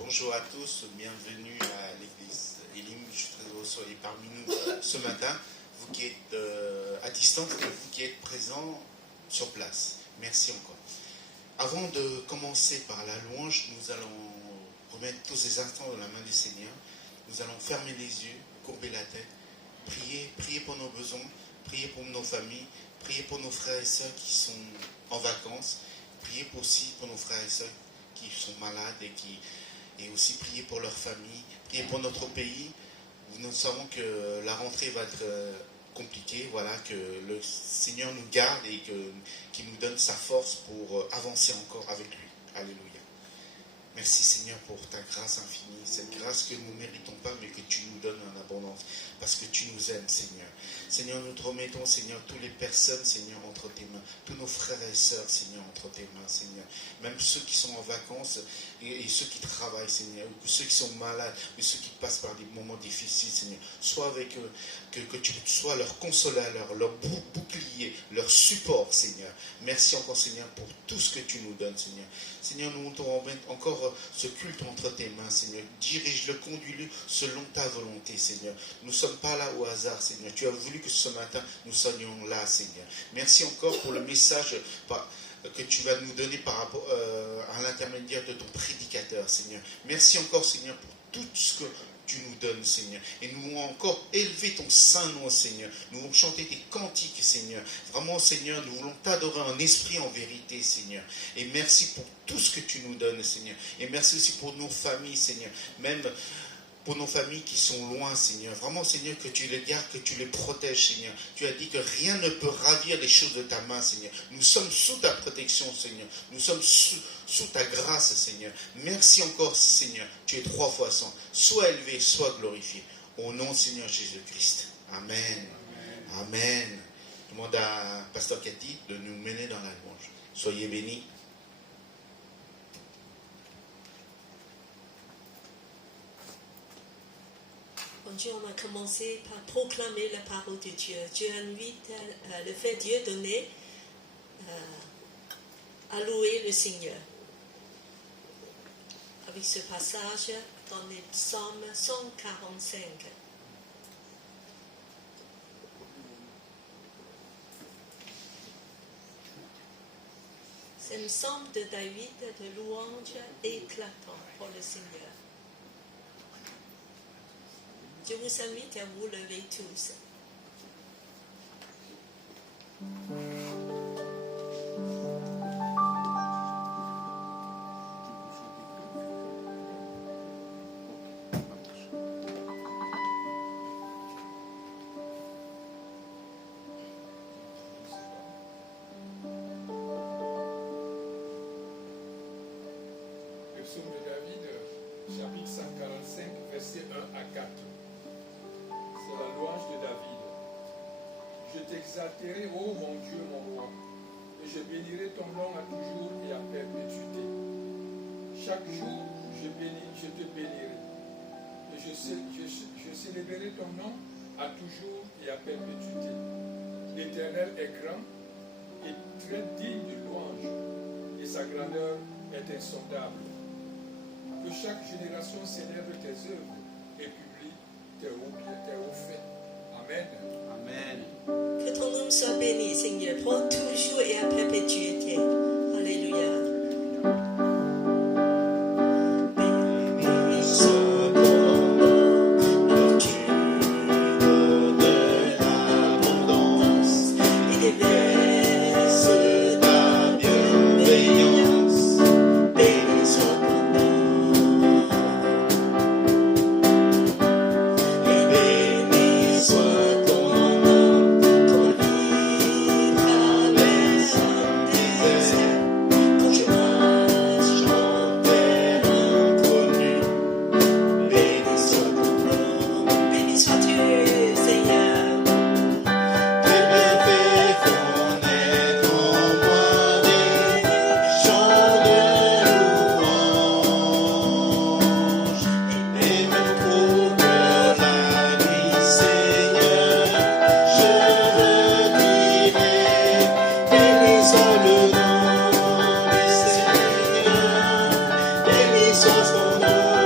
Bonjour à tous, bienvenue à l'église Elim. Je suis très heureux que vous soyez parmi nous ce matin, vous qui êtes à distance et vous qui êtes présents sur place. Merci encore. Avant de commencer par la louange, nous allons remettre tous ces instants dans la main du Seigneur. Nous allons fermer les yeux, courber la tête, prier pour nos besoins, prier pour nos familles, prier pour nos frères et sœurs qui sont en vacances, prier aussi pour nos frères et sœurs qui sont malades et aussi prier pour leur famille, prier pour notre pays. Nous savons que la rentrée va être compliquée, voilà, que le Seigneur nous garde et qu'il nous donne sa force pour avancer encore avec lui. Alléluia. Merci Seigneur pour ta grâce infinie, cette grâce que nous ne méritons pas mais que tu nous donnes en abondance, parce que tu nous aimes Seigneur. Seigneur, nous te remettons Seigneur toutes les personnes Seigneur entre tes mains, tous nos frères et sœurs Seigneur entre tes mains Seigneur, même ceux qui sont en vacances et ceux qui travaillent Seigneur, ou ceux qui sont malades, ou ceux qui passent par des moments difficiles Seigneur, sois avec eux, que tu sois leur consolateur, leur bouclier, leur support Seigneur. Merci encore Seigneur pour tout ce que tu nous donnes Seigneur. Seigneur, nous te remettons encore ce culte entre tes mains, Seigneur. Dirige-le, conduis-le selon ta volonté, Seigneur. Nous ne sommes pas là au hasard, Seigneur. Tu as voulu que ce matin, nous soyons là, Seigneur. Merci encore pour le message que tu vas nous donner par rapport à l'intermédiaire de ton prédicateur, Seigneur. Merci encore, Seigneur, pour tout ce que tu nous donnes, Seigneur. Et nous voulons encore élever ton saint nom, Seigneur. Nous voulons chanter tes cantiques, Seigneur. Vraiment, Seigneur, nous voulons t'adorer en esprit, en vérité, Seigneur. Et merci pour tout ce que tu nous donnes, Seigneur. Et merci aussi pour nos familles, Seigneur. Même pour nos familles qui sont loin, Seigneur. Vraiment, Seigneur, que tu les gardes, que tu les protèges, Seigneur. Tu as dit que rien ne peut ravir les choses de ta main, Seigneur. Nous sommes sous ta protection, Seigneur. Nous sommes sous ta grâce, Seigneur. Merci encore, Seigneur. Tu es 3 fois saint. Sois élevé, sois glorifié. Au nom du Seigneur Jésus-Christ. Amen. Amen. Amen. Je demande à Pasteur Cathy de nous mener dans la louange. Soyez bénis. Bonjour, on va commencer par proclamer la parole de Dieu. Dieu invite le fait Dieu donné à louer le Seigneur. Avec ce passage dans les psaumes 145. C'est un psaume de David de louange éclatant pour le Seigneur. Je vous invite à vous lever tous. Le psaume de David, chapitre 145, versets 1 à 4. C'est la louange de David. Je t'exalterai, ô mon Dieu, mon roi, et je bénirai ton nom à toujours et à perpétuité. Chaque jour, je te bénirai, et je célébrerai ton nom à toujours et à perpétuité. L'Éternel est grand et très digne de louange, et sa grandeur est insondable. Que chaque génération célèbre tes œuvres et publie tes hauts faits. Amen. Amen. Que ton nom soit béni, Seigneur, pour toujours et à perpétuité. Alléluia. Béni soit son nom.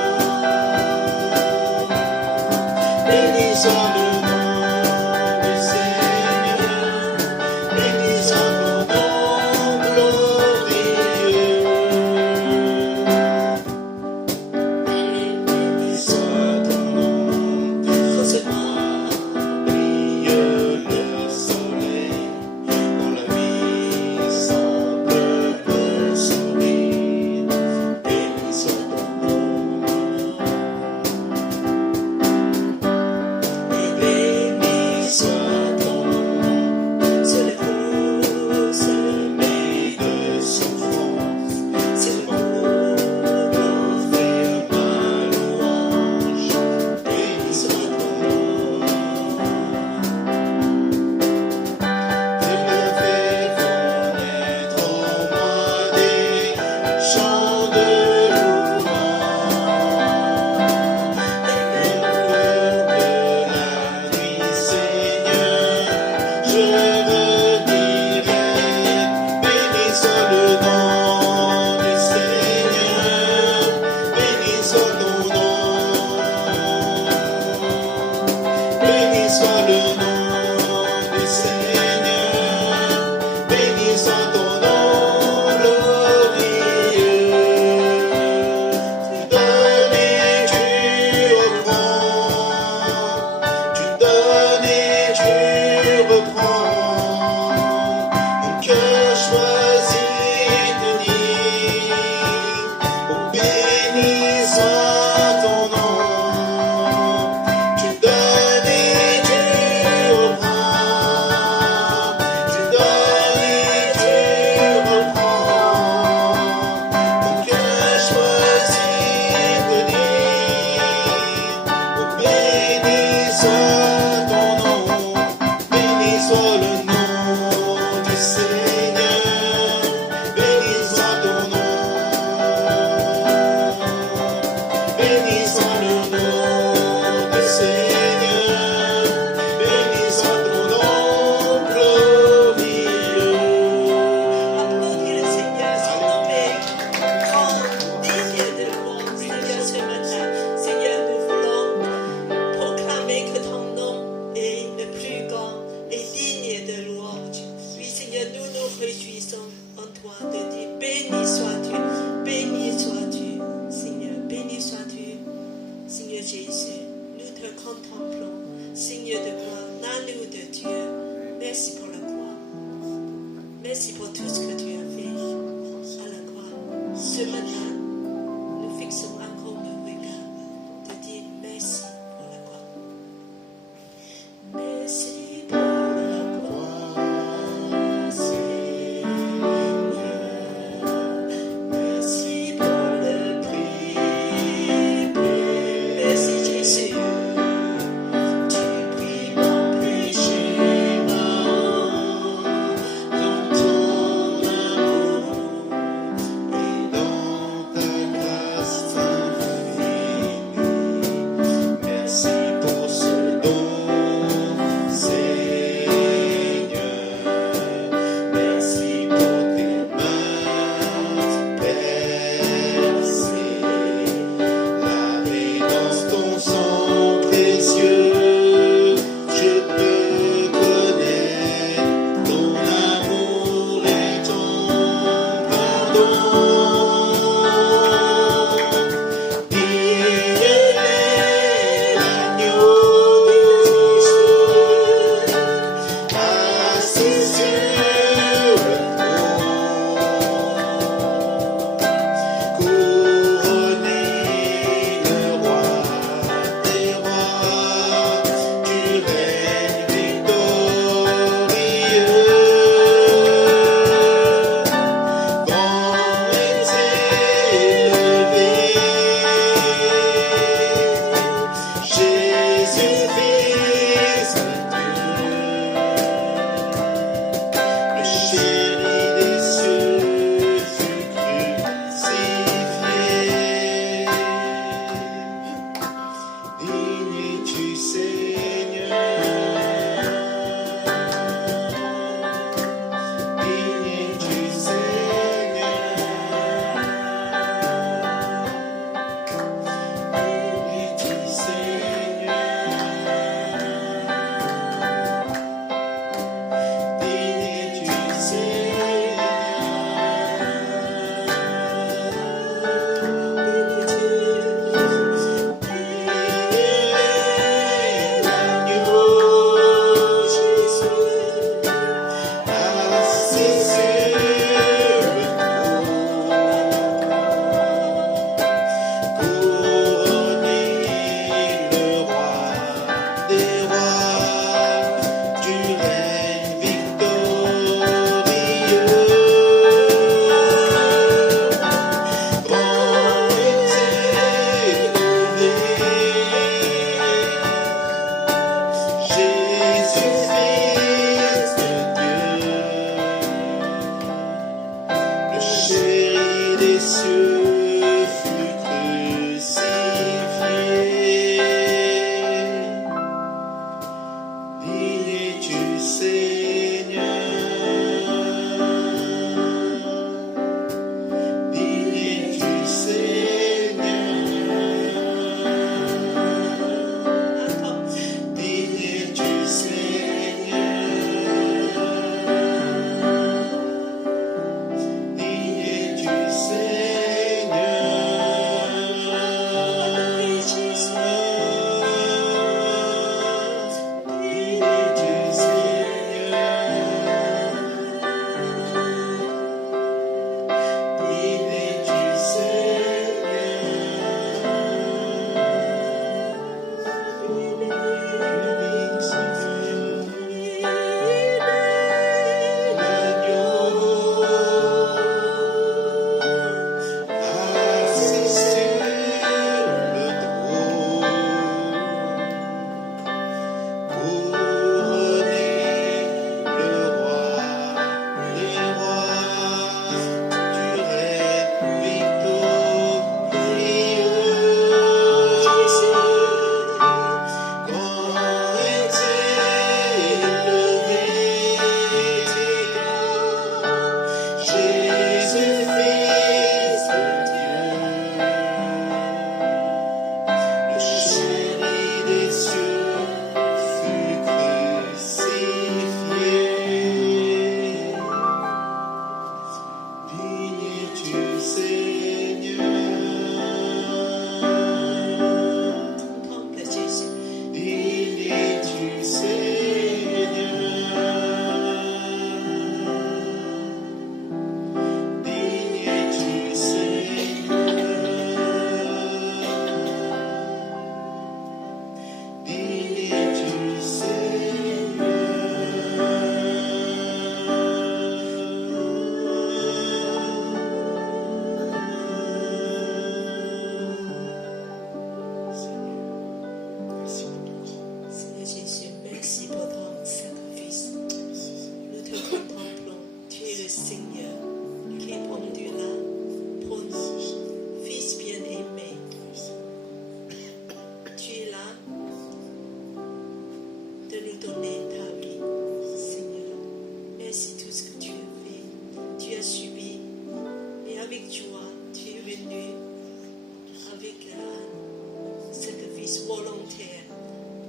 avec un sacrifice volontaire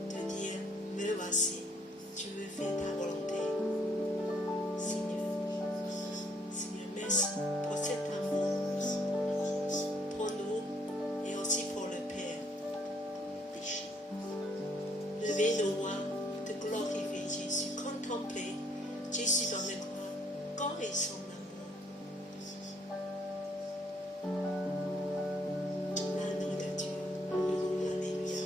de dire, me voici, je veux faire ta volonté. Seigneur, merci pour cet amour, pour nous et aussi pour le Père. Levez nos voix de glorifier Jésus, contempler Jésus dans le croix, quand et son amour. L'agneau de Dieu. Alléluia.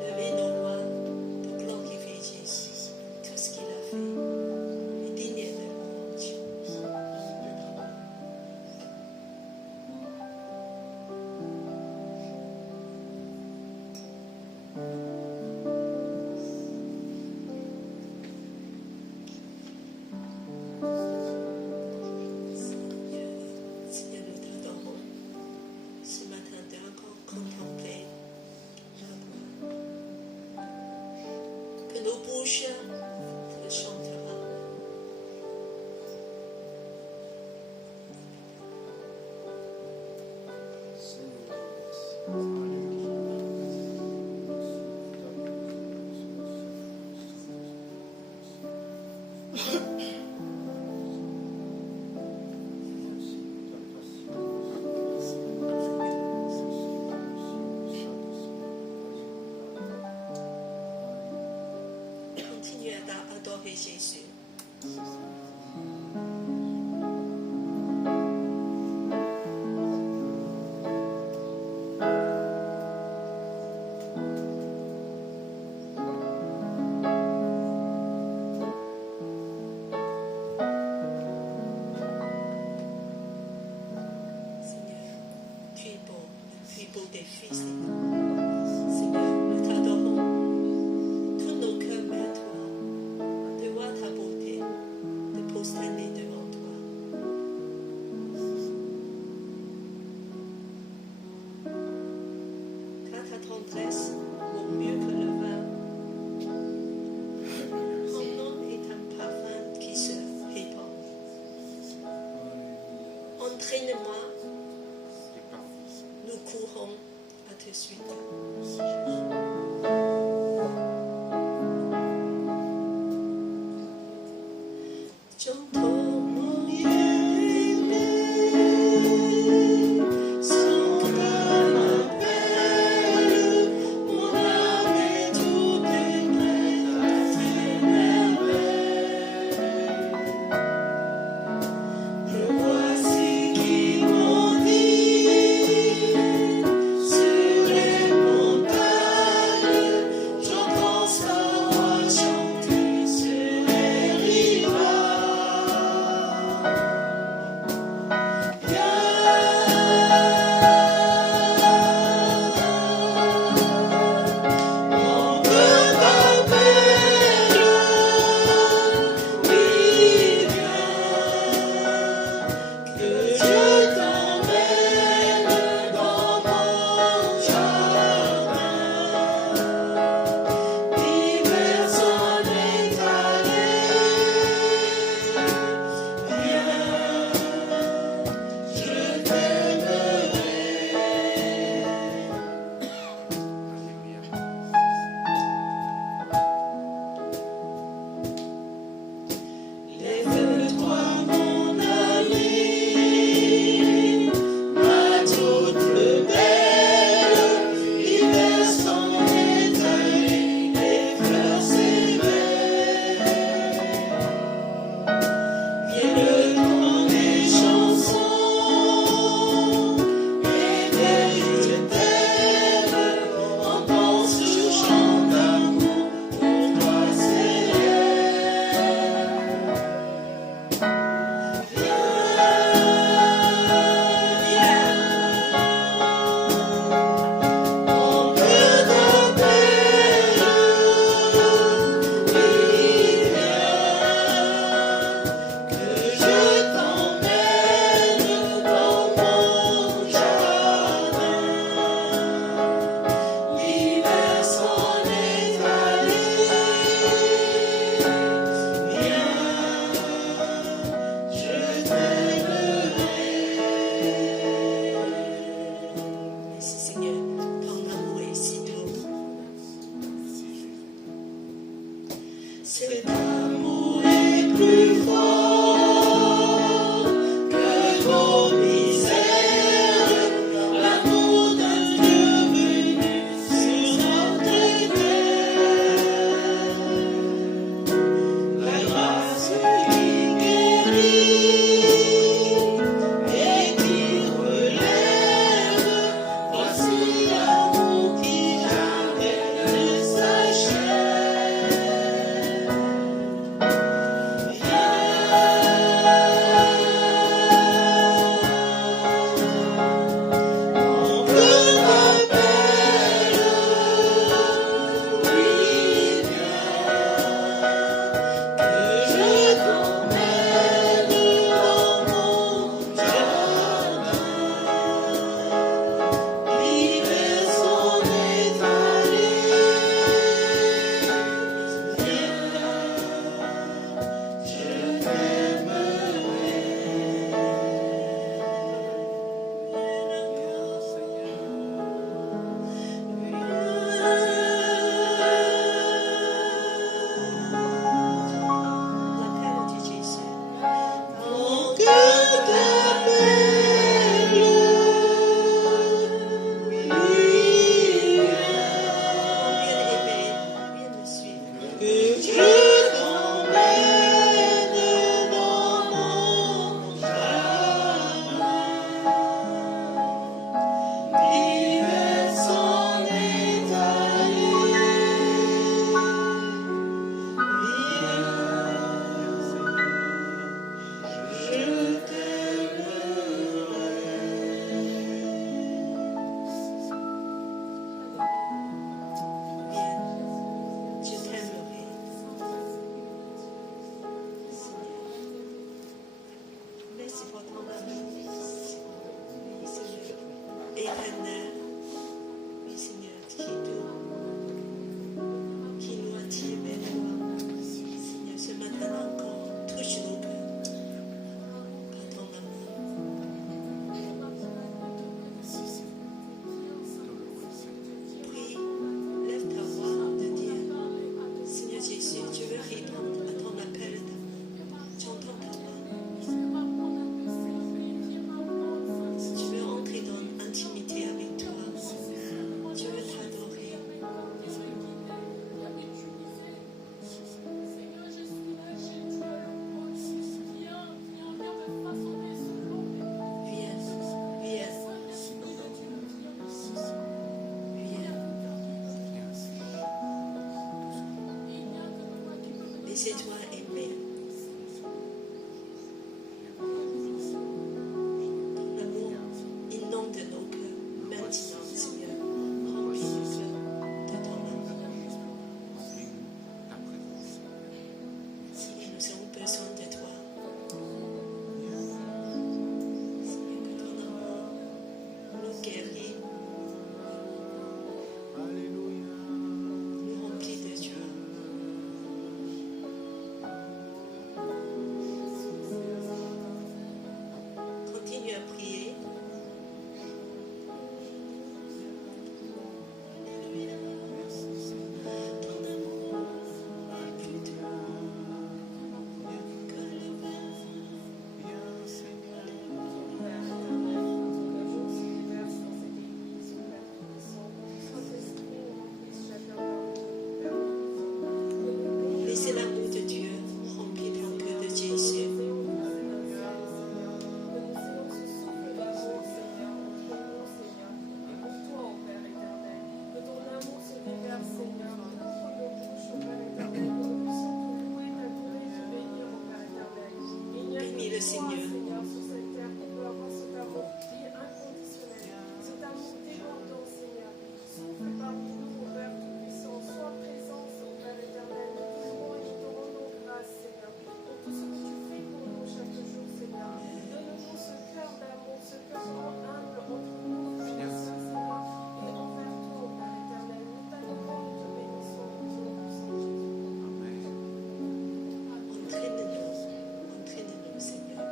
Levez nos voix de glorifier Jésus, tout ce qu'il a fait est digne de louange. Seigneur, nous t'adorons ce matin de encore contempler ta gloire. Que nos bouches te chantera. Continue à adorer Jésus. Seigneur, tu es beau des fils. Seigneur, nous t'adorons. Tous nos cœurs vers toi, de voir ta beauté, de prosterner devant toi. Car ta tendresse vaut mieux que le vin. Ton nom est un parfum qui se répand. Entraîne-moi, nous courons à te suivre. Cet amour est plus fort que nos misères, l'amour d'un Dieu venu sur notre terre. La grâce qui guérit et qui relève, voici l'amour qui jamais ne s'achève. Mon cœur m'appelle, oui, viens, que je t'emmène dans mon jardin. L'hiver s'en est allé, viens, je t'aimerai. Mon cœur t'appelle, oui, bien-aimé, viens me suivre. Que je t'emmène dans mon jardin. L'hiver s'en est allé, viens, je t'aimerai. Je t'aimerai. Merci pour ton amour. Oui, Seigneur. Éternel. Oui, Seigneur, qui nous attire vers toi. Seigneur, ce matin encore, touche nos cœurs par ton amour. Prie, lève ta voix de dire, Seigneur Jésus, je veux répondre à ton appel d'amour. J'entends ta voix. Je veux entrer dans l'intimité avec toi. Je veux t'adorer. Viens, viens, viens. Laissez-toi aimer. L'amour inonde nos cœurs maintenant, Seigneur. Remplis nos cœurs de ton amour. Seigneur, nous avons besoin de toi. Seigneur, que ton amour nous guérit, nous remplit de joie. Continue à prier. Ton amour est plus doux que le vin. Laissez l'amour de Dieu remplir ton cœur de Jésus. Bénis le Seigneur. Entraîne-nous, Seigneur.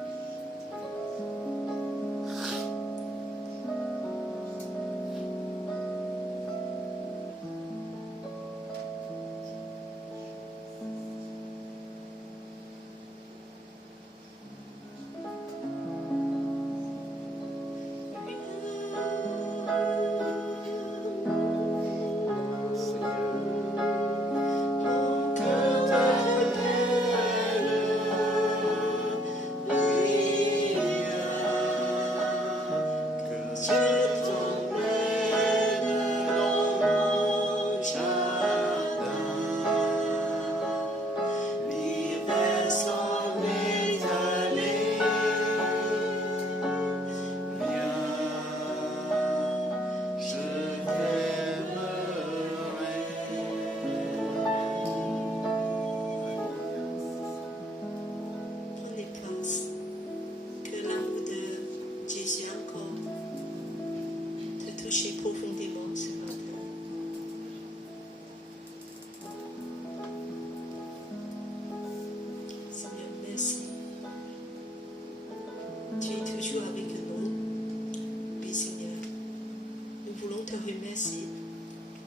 te remercie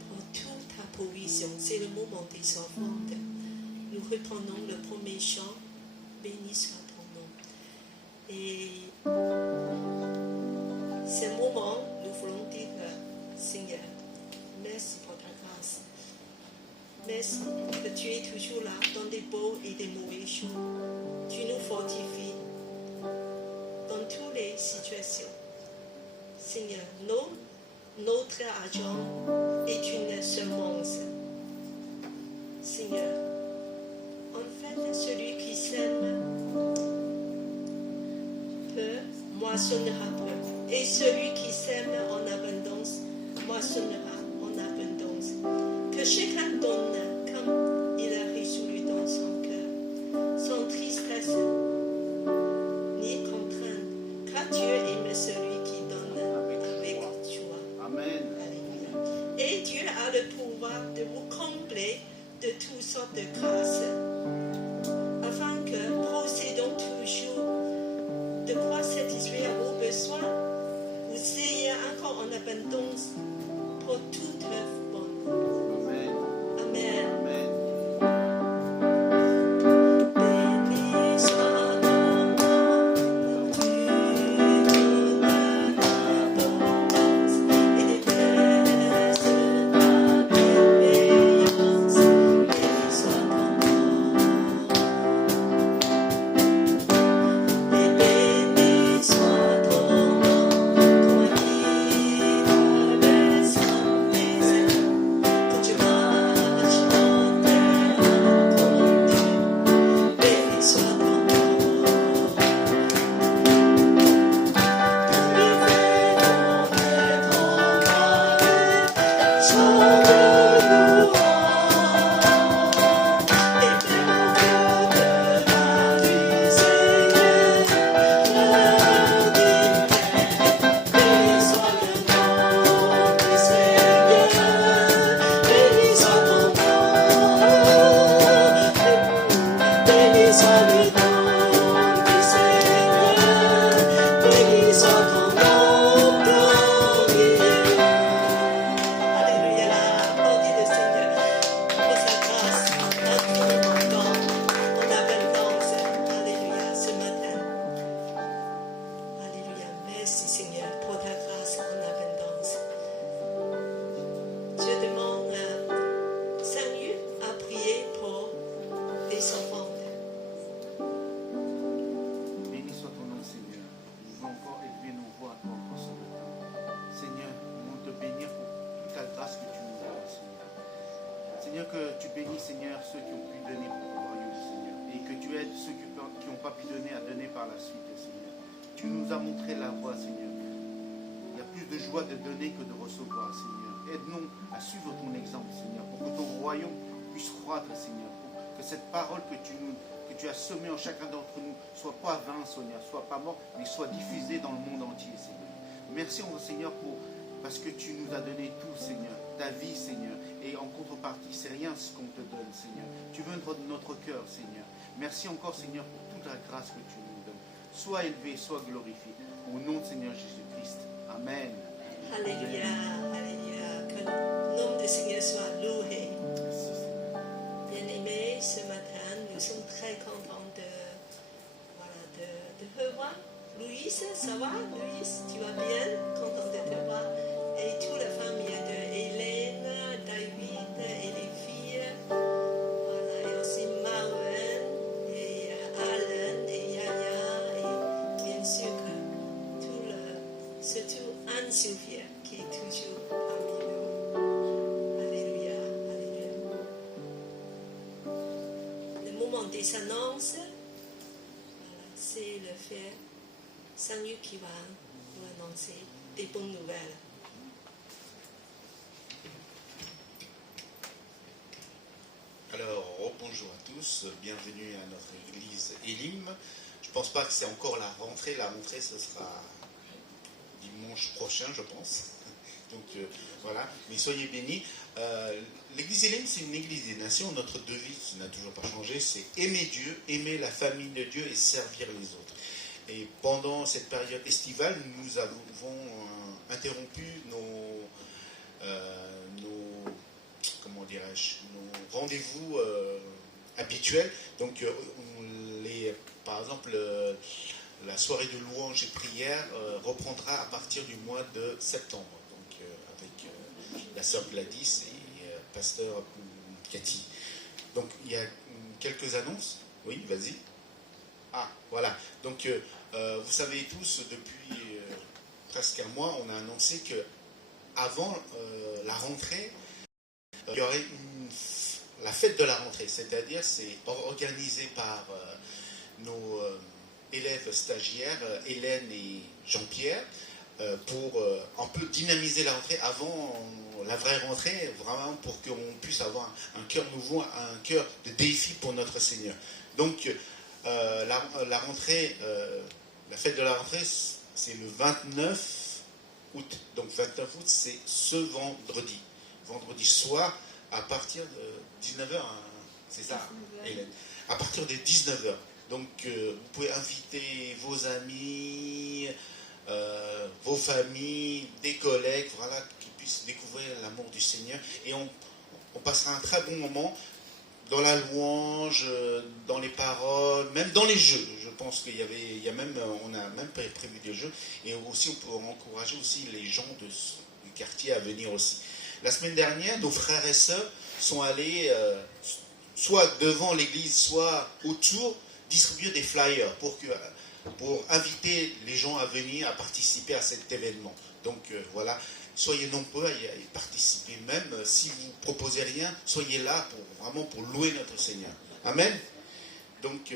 pour toute ta provision. C'est le moment des offrandes. Nous reprenons le premier chant. Béni soit ton nom. Et ce moment, nous voulons dire, Seigneur, merci pour ta grâce. Merci que tu es toujours là dans des beaux et des mauvais jours. Tu nous fortifies dans toutes les situations. Seigneur, notre argent est une semence. Seigneur, en fait, celui qui sème peu, moissonnera peu. Et celui qui sème en abondance, moissonnera en abondance. Que chacun donne comme il a résolu dans son cœur, sans tristesse ni contrainte, car Dieu aime celui qui donne avec joie. Amen. Alléluia. Et Dieu a le pouvoir de vous combler de toutes sortes de grâces, afin que, procédons toujours de quoi satisfaire vos besoins, vous ayez encore en abondance pour toute œuvre bonne. Amen. Amen. Amen. Béni soit ton nom, tu donnes l'abondance et les baisses ta bienveillance. Béni soit ton nom. Et béni soit ton nom, quand il traverse comme les airs, quand tu marches dans terre inconnue. Béni soit ton nom. Lui fait connaître ton palais, chant de louange. Et peuple de la du Seigneur, leur dit, béni soit le nom du Seigneur, béni soit ton nom, béni soit le nom du Seigneur, béni soit ton nom glorieux. Alléluia, applaudis le Seigneur pour sa grâce, infiniment en abondance. Alléluia, ce matin. Alléluia, merci Seigneur pour ta grâce en abondance. Je demande à Samuel à prier pour les enfants. Béni soit ton nom, Seigneur. Nous voulons encore élever nos voix à toi encore ce matin. Seigneur, nous voulons te bénir pour toute la grâce que tu nous donnes, Seigneur. Seigneur, que tu bénis, Seigneur, ceux qui ont pu donner pour ton royaume, Seigneur. Et que tu aides ceux qui n'ont pas pu donner à donner par la suite, Seigneur. Tu nous as montré la voie, Seigneur. Il y a plus de joie de donner que de recevoir, Seigneur. Aide-nous à suivre ton exemple, Seigneur, pour que ton royaume puisse croître, Seigneur. Pour que cette parole que tu as semée en chacun d'entre nous soit pas vain, Seigneur, soit pas mort, mais soit diffusée dans le monde entier, Seigneur. Merci, Seigneur, parce que tu nous as donné tout, Seigneur, ta vie, Seigneur. Et en contrepartie, c'est rien ce qu'on te donne, Seigneur. Tu veux notre cœur, Seigneur. Merci encore, Seigneur, pour toute la grâce que tu nous donnes. Sois élevé, sois glorifié. Au nom de Seigneur Jésus-Christ. Amen. Alléluia, alléluia. Que le nom du Seigneur soit loué. Merci, Seigneur. Bien-aimés, ce matin, nous sommes très contents de revoir. Louise, ça va? Louise, tu vas bien? Content de te voir. Et toute la famille de Hélène, David et les filles. Voilà, et aussi Marvin et Alan et Yaya. Et bien sûr que surtout Anne-Sophie qui est toujours parmi nous. Alléluia, alléluia. Le moment des annonces, voilà, c'est le frère Samuel qui va nous annoncer des bonnes nouvelles. Alors, bonjour à tous, bienvenue à notre église Elim. Je ne pense pas que c'est encore la rentrée. La rentrée, ce sera dimanche prochain, je pense. Donc voilà, mais soyez bénis. L'église Elim, c'est une église des nations. Notre devise n'a toujours pas changé, c'est aimer Dieu, aimer la famille de Dieu et servir les autres. Et pendant cette période estivale, nous avons interrompu nos, comment dirais-je, nos rendez-vous habituels. Donc, par exemple, la soirée de louange et prière reprendra à partir du mois de septembre. Donc, avec la sœur Gladys et pasteur Cathy. Donc, il y a quelques annonces. Oui, vas-y. Ah, voilà. Donc, vous savez tous, depuis presque un mois, on a annoncé que avant la rentrée, il y aurait la fête de la rentrée, c'est-à-dire c'est organisé par nos élèves stagiaires, Hélène et Jean-Pierre, pour un peu dynamiser la rentrée avant la vraie rentrée, vraiment pour qu'on puisse avoir un cœur nouveau, un cœur de défi pour notre Seigneur. Donc, la rentrée, la fête de la rentrée, c'est le 29 août. Donc 29 août, c'est ce vendredi soir, à partir de 19h, hein, c'est ça, Hélène, à partir de 19h. Donc vous pouvez inviter vos amis, vos familles, des collègues, voilà, qui puissent découvrir l'amour du Seigneur. Et on passera un très bon moment dans la louange, dans les paroles, même dans les jeux. Je pense qu'il on a même prévu des jeux. Et aussi, on peut encourager aussi les gens du quartier à venir aussi. La semaine dernière, nos frères et sœurs sont allés soit devant l'église, soit autour, distribuer des flyers pour inviter les gens à venir à participer à cet événement. Donc voilà. Soyez nombreux à y participer, même si vous ne proposez rien, soyez là vraiment pour louer notre Seigneur. Amen. Donc,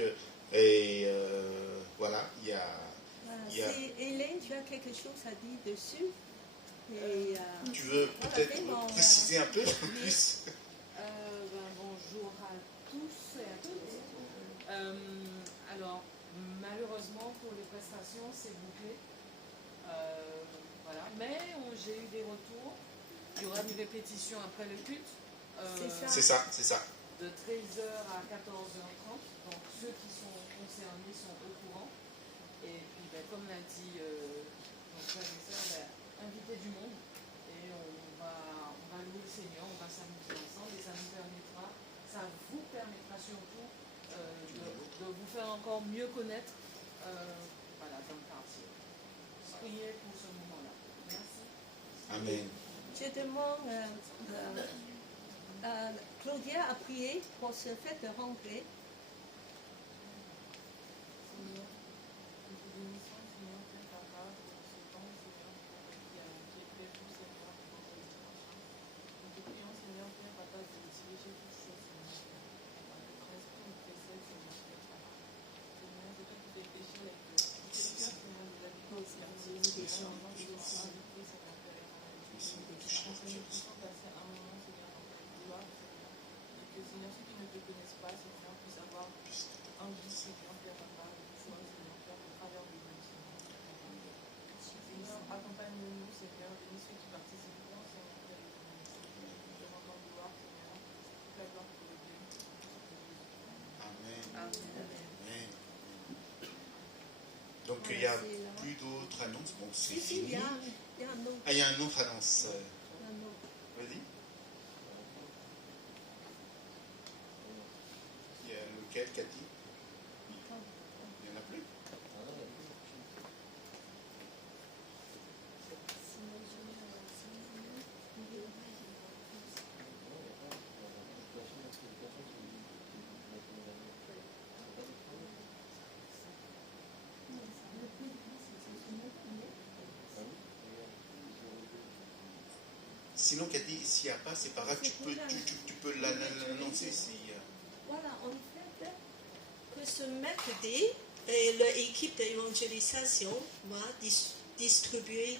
voilà, il y a... Hélène, tu as quelque chose à dire dessus? Tu veux peut-être préciser un peu plus? Bonjour à tous et à toutes. Alors, malheureusement, pour les prestations, c'est bouclé. Voilà. Mais j'ai eu des retours. Il y aura une répétition après le culte. C'est ça. De 13h à 14h30. Donc ceux qui sont concernés sont au courant. Et puis, comme l'a dit mon frère et soeur, inviter du monde. Et on va louer le Seigneur, on va s'amuser ensemble. Et ça vous permettra surtout de vous faire encore mieux connaître dans le quartier. Priez pour ce moment-là. Merci. Amen. Je demande Claudia a prié pour ce fait de rentrée. Donc il n'y a plus d'autres annonces. Bon, c'est fini. Il y a un autre. Ah, il y a une autre annonce. Vas-y. Il y a lequel, Cathy? Il n'y en a plus? Sinon, Cathy, s'il n'y a pas, c'est pas grave, tu peux l'annoncer. Voilà, en fait, que ce mercredi, l'équipe d'évangélisation va distribuer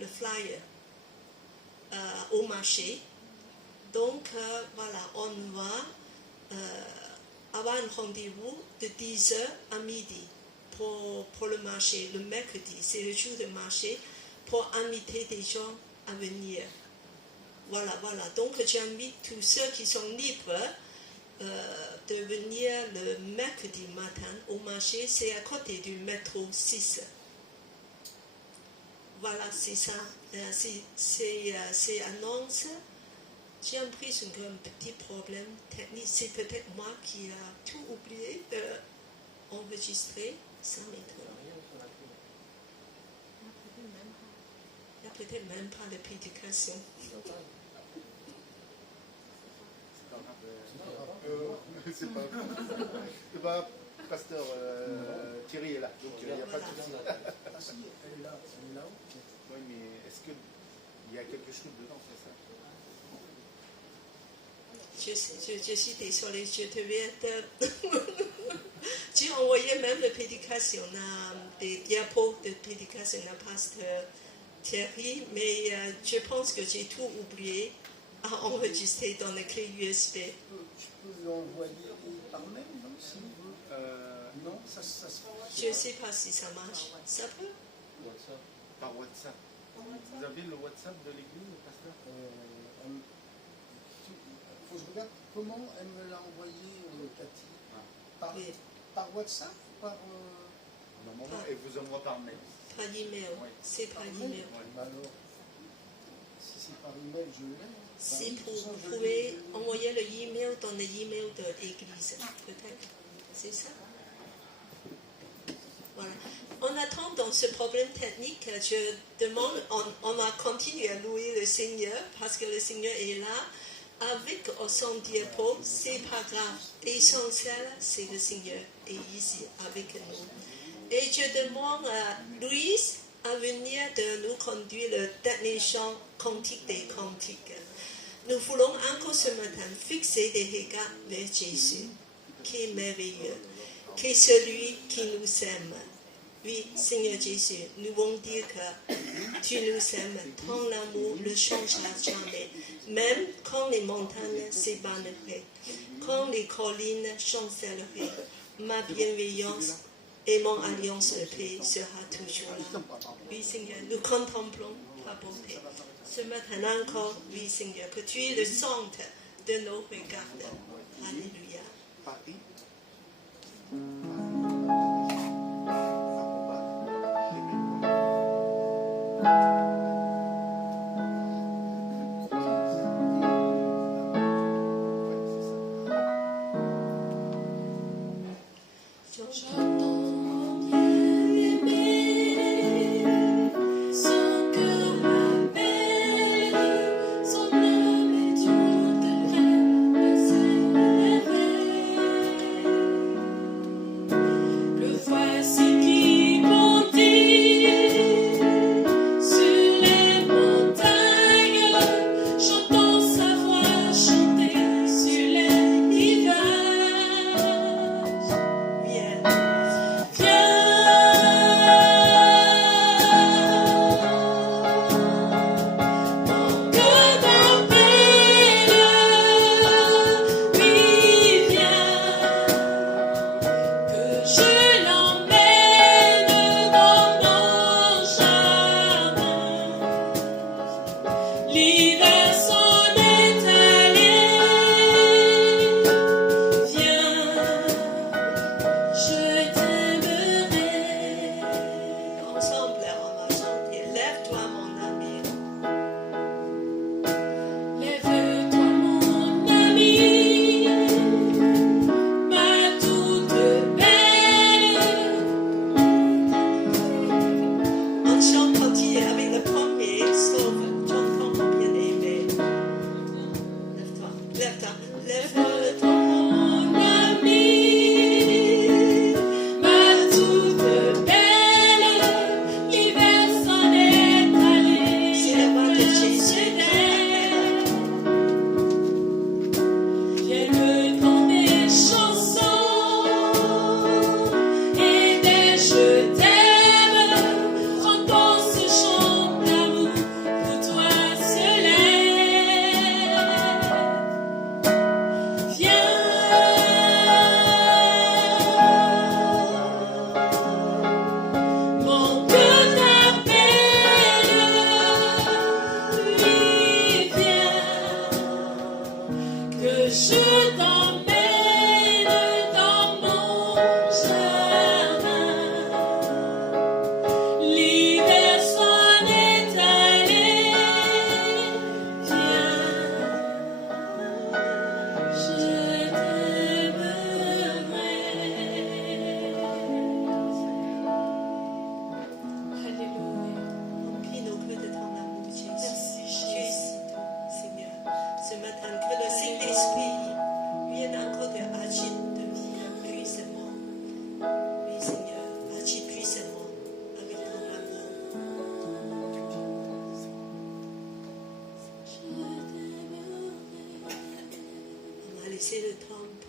le flyer au marché. Donc, voilà, on va avoir un rendez-vous de 10h à midi pour le marché, le mercredi. C'est le jour de marché pour inviter des gens à venir. Voilà. Donc, j'invite tous ceux qui sont libres de venir le mercredi matin au marché. C'est à côté du métro 6. voilà, c'est ça. Ces annonces. J'ai l'impression qu'il y a un petit problème technique. C'est peut-être moi qui ai tout oublié d'enregistrer. Ça m'étonne. Il n'y a peut-être même pas de prédication. C'est pas pasteur Thierry est là, donc il n'y a pas de souci. Ah si, elle est là, Oui, mais est-ce qu'il y a quelque chose dedans, c'est ça? Je suis désolée, je devais être... J'ai envoyé même la prédication, des diapos de prédication à pasteur Thierry, mais je pense que j'ai tout oublié à enregistrer dans les clés USB. Je peux l'envoyer par mail, non, si vous voulez. Non, ça se fait. Je ne sais pas si ça marche. Ça peut? Par WhatsApp. Vous avez le WhatsApp de l'église, pasteur? Faut que je regarde comment elle me l'a envoyé, Cathy. Par, Oui. par WhatsApp ou par... Normalement, elle vous envoie par mail. Par email. Oui. C'est par email. Bah alors, si c'est par email, je l'ai. Si vous pouvez envoyer le email dans le email de l'église, peut-être. C'est ça? Voilà. En attendant ce problème technique, je demande, on va continuer à louer le Seigneur parce que le Seigneur est là. Avec ou sans diapo, c'est pas grave. L'essentiel, c'est le Seigneur est ici avec nous. Et je demande à Louise à venir de nous conduire le dernier chant Cantique des Cantiques. Nous voulons encore ce matin fixer des regards vers Jésus, qui est merveilleux, qui est celui qui nous aime. Oui, Seigneur Jésus, nous voulons dire que tu nous aimes, ton amour ne changera jamais, même quand les montagnes s'évanouiraient, quand les collines chancelleraient, ma bienveillance et mon alliance de paix sera toujours là. Oui, Seigneur, nous contemplons ta bonté. Ce matin encore, oui, Seigneur, que tu es le centre de nos regards. Alléluia. Paris. Bien.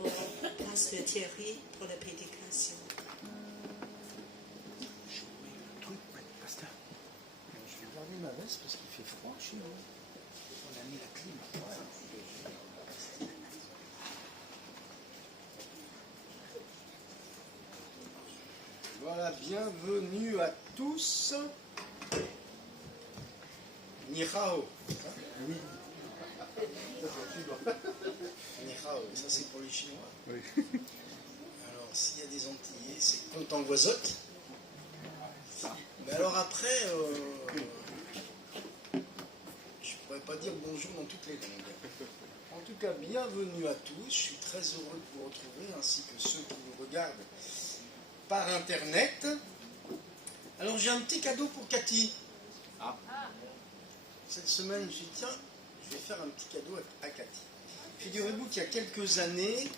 pour Pasteur Thierry pour la prédication. J'ai oublié le truc, pasteur. Je vais garder ma veste parce qu'il fait froid chez nous. On a mis la clim. Voilà, bienvenue à tous. Ni hao. Ni hao, ça c'est pour les Chinois. Oui. Alors, s'il y a des Antillais, c'est content voisotte. Mais alors après, je pourrais pas dire bonjour dans toutes les langues. En tout cas, bienvenue à tous. Je suis très heureux de vous retrouver, ainsi que ceux qui nous regardent par Internet. Alors, j'ai un petit cadeau pour Cathy. Cette semaine, je dis, tiens, je vais faire un petit cadeau à Cathy. Figurez-vous qu'il y a quelques années,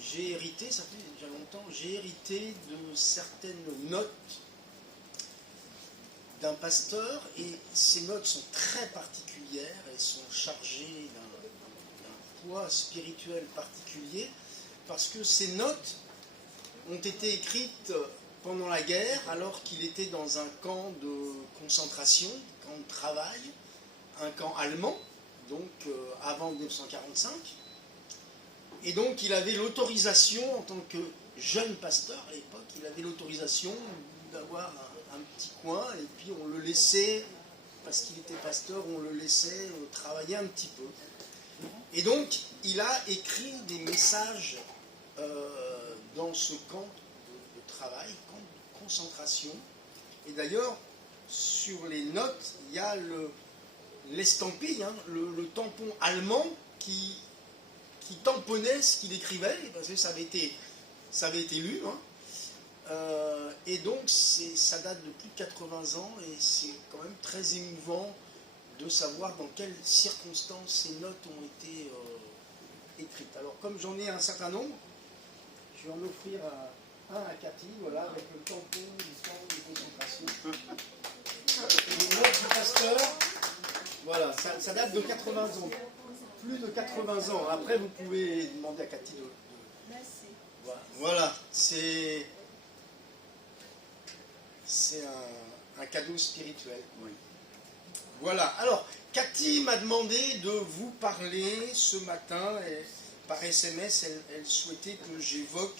j'ai hérité, ça fait déjà longtemps, j'ai hérité de certaines notes d'un pasteur, et ces notes sont très particulières et sont chargées d'un poids spirituel particulier, parce que ces notes ont été écrites pendant la guerre, alors qu'il était dans un camp de concentration, un camp de travail, un camp allemand, donc avant 1945. Et donc il avait l'autorisation, en tant que jeune pasteur à l'époque, il avait l'autorisation d'avoir un petit coin, et puis on le laissait, parce qu'il était pasteur, on le laissait travailler un petit peu. Et donc il a écrit des messages dans ce camp de travail, camp de concentration. Et d'ailleurs, sur les notes, il y a l'estampille, hein, le tampon allemand qui tamponnait ce qu'il écrivait, parce que ça avait été lu. Hein. Et donc, ça date de plus de 80 ans, et c'est quand même très émouvant de savoir dans quelles circonstances ces notes ont été écrites. Alors, comme j'en ai un certain nombre, je vais en offrir un à Cathy, voilà, avec le tampon du camp de concentration. Les notes du pasteur, voilà, ça date de 80 ans. Plus de 80 ans. Après, vous pouvez demander à Cathy de... Merci. Voilà, c'est un cadeau spirituel. Oui. Voilà, alors, Cathy m'a demandé de vous parler ce matin, et par SMS, elle souhaitait que j'évoque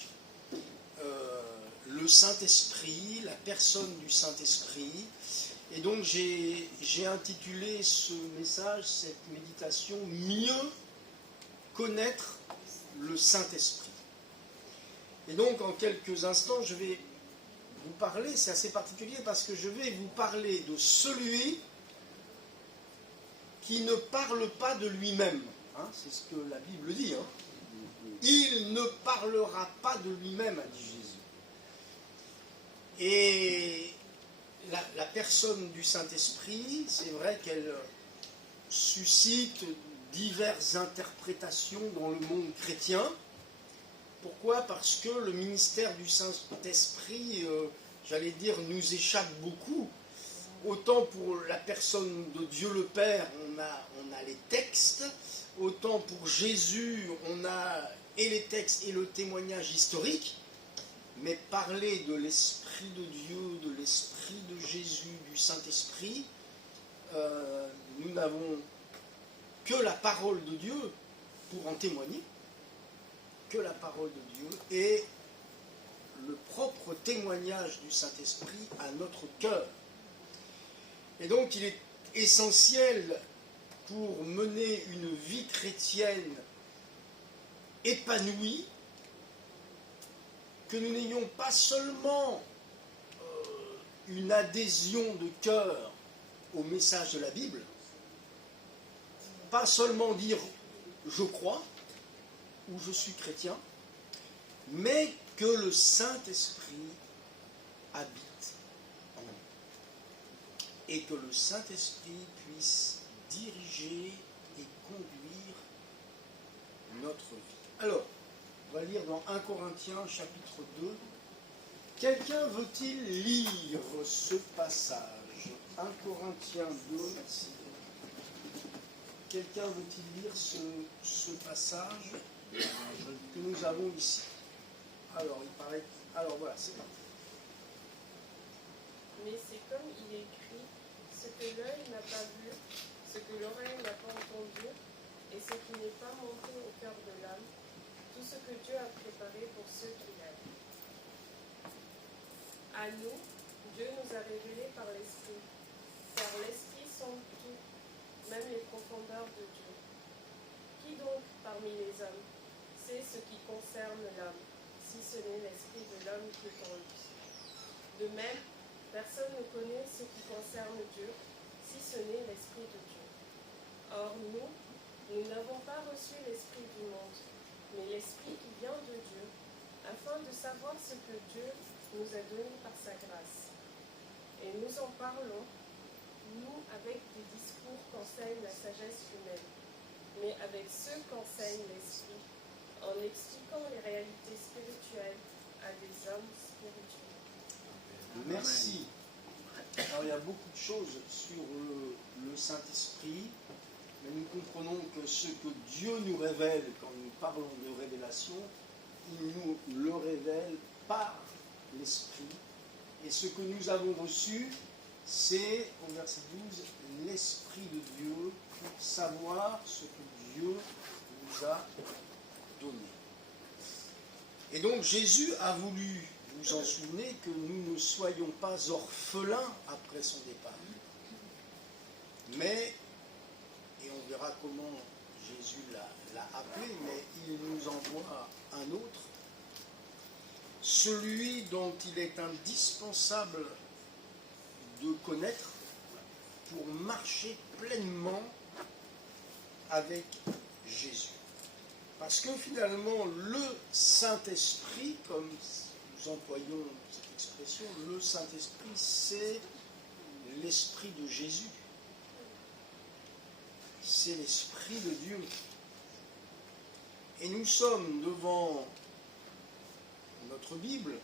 le Saint-Esprit, la personne du Saint-Esprit. Et donc j'ai intitulé ce message, cette méditation, « Mieux connaître le Saint-Esprit ». Et donc en quelques instants, je vais vous parler, c'est assez particulier parce que je vais vous parler de celui qui ne parle pas de lui-même. Hein, c'est ce que la Bible dit. Hein. Il ne parlera pas de lui-même, a dit Jésus. Et la personne du Saint-Esprit, c'est vrai qu'elle suscite diverses interprétations dans le monde chrétien. Pourquoi ? Parce que le ministère du Saint-Esprit, j'allais dire, nous échappe beaucoup. Autant pour la personne de Dieu le Père, on a les textes, autant pour Jésus, on a et les textes et le témoignage historique, mais parler de l'Esprit de Dieu, de l'Esprit de Jésus, du Saint-Esprit, nous n'avons que la parole de Dieu pour en témoigner, que la parole de Dieu et le propre témoignage du Saint-Esprit à notre cœur. Et donc il est essentiel pour mener une vie chrétienne épanouie que nous n'ayons pas seulement une adhésion de cœur au message de la Bible, pas seulement dire je crois ou je suis chrétien, mais que le Saint-Esprit habite en nous et que le Saint-Esprit puisse diriger et conduire notre vie. Alors, on va lire dans 1 Corinthiens chapitre 2. Quelqu'un veut-il lire ce passage ? 1 Corinthiens 2, merci. Quelqu'un veut-il lire ce passage ? que nous avons ici. Alors, il paraît... Alors voilà, c'est parti. Mais c'est comme il est écrit, ce que l'œil n'a pas vu, ce que l'oreille n'a pas entendu, et ce qui n'est pas monté au cœur de l'âme, tout ce que Dieu a préparé pour ceux qui l'aiment. À nous, Dieu nous a révélés par l'Esprit, car l'Esprit sonde tout, même les profondeurs de Dieu. Qui donc, parmi les hommes, sait ce qui concerne l'homme, si ce n'est l'Esprit de l'homme qui est en lui? De même, personne ne connaît ce qui concerne Dieu, si ce n'est l'Esprit de Dieu. Or, nous n'avons pas reçu l'Esprit du monde, mais l'Esprit qui vient de Dieu, afin de savoir ce que Dieu nous a donné par sa grâce. Et nous en parlons, nous, avec des discours qu'enseigne la sagesse humaine, mais avec ceux qu'enseigne l'Esprit, en expliquant les réalités spirituelles à des hommes spirituels. Merci. Alors, il y a beaucoup de choses sur le Saint-Esprit, mais nous comprenons que ce que Dieu nous révèle quand nous parlons de révélation, il nous le révèle par l'Esprit. Et ce que nous avons reçu, c'est, au verset 12, l'Esprit de Dieu pour savoir ce que Dieu nous a donné. Et donc Jésus a voulu, vous vous en souvenez, que nous ne soyons pas orphelins après son départ. Mais, et on verra comment Jésus l'a appelé, mais il nous envoie un autre, celui dont il est indispensable de connaître pour marcher pleinement avec Jésus. Parce que finalement, le Saint-Esprit, comme nous employons cette expression, le Saint-Esprit, c'est l'Esprit de Jésus. C'est l'Esprit de Dieu. Et nous sommes devant notre Bible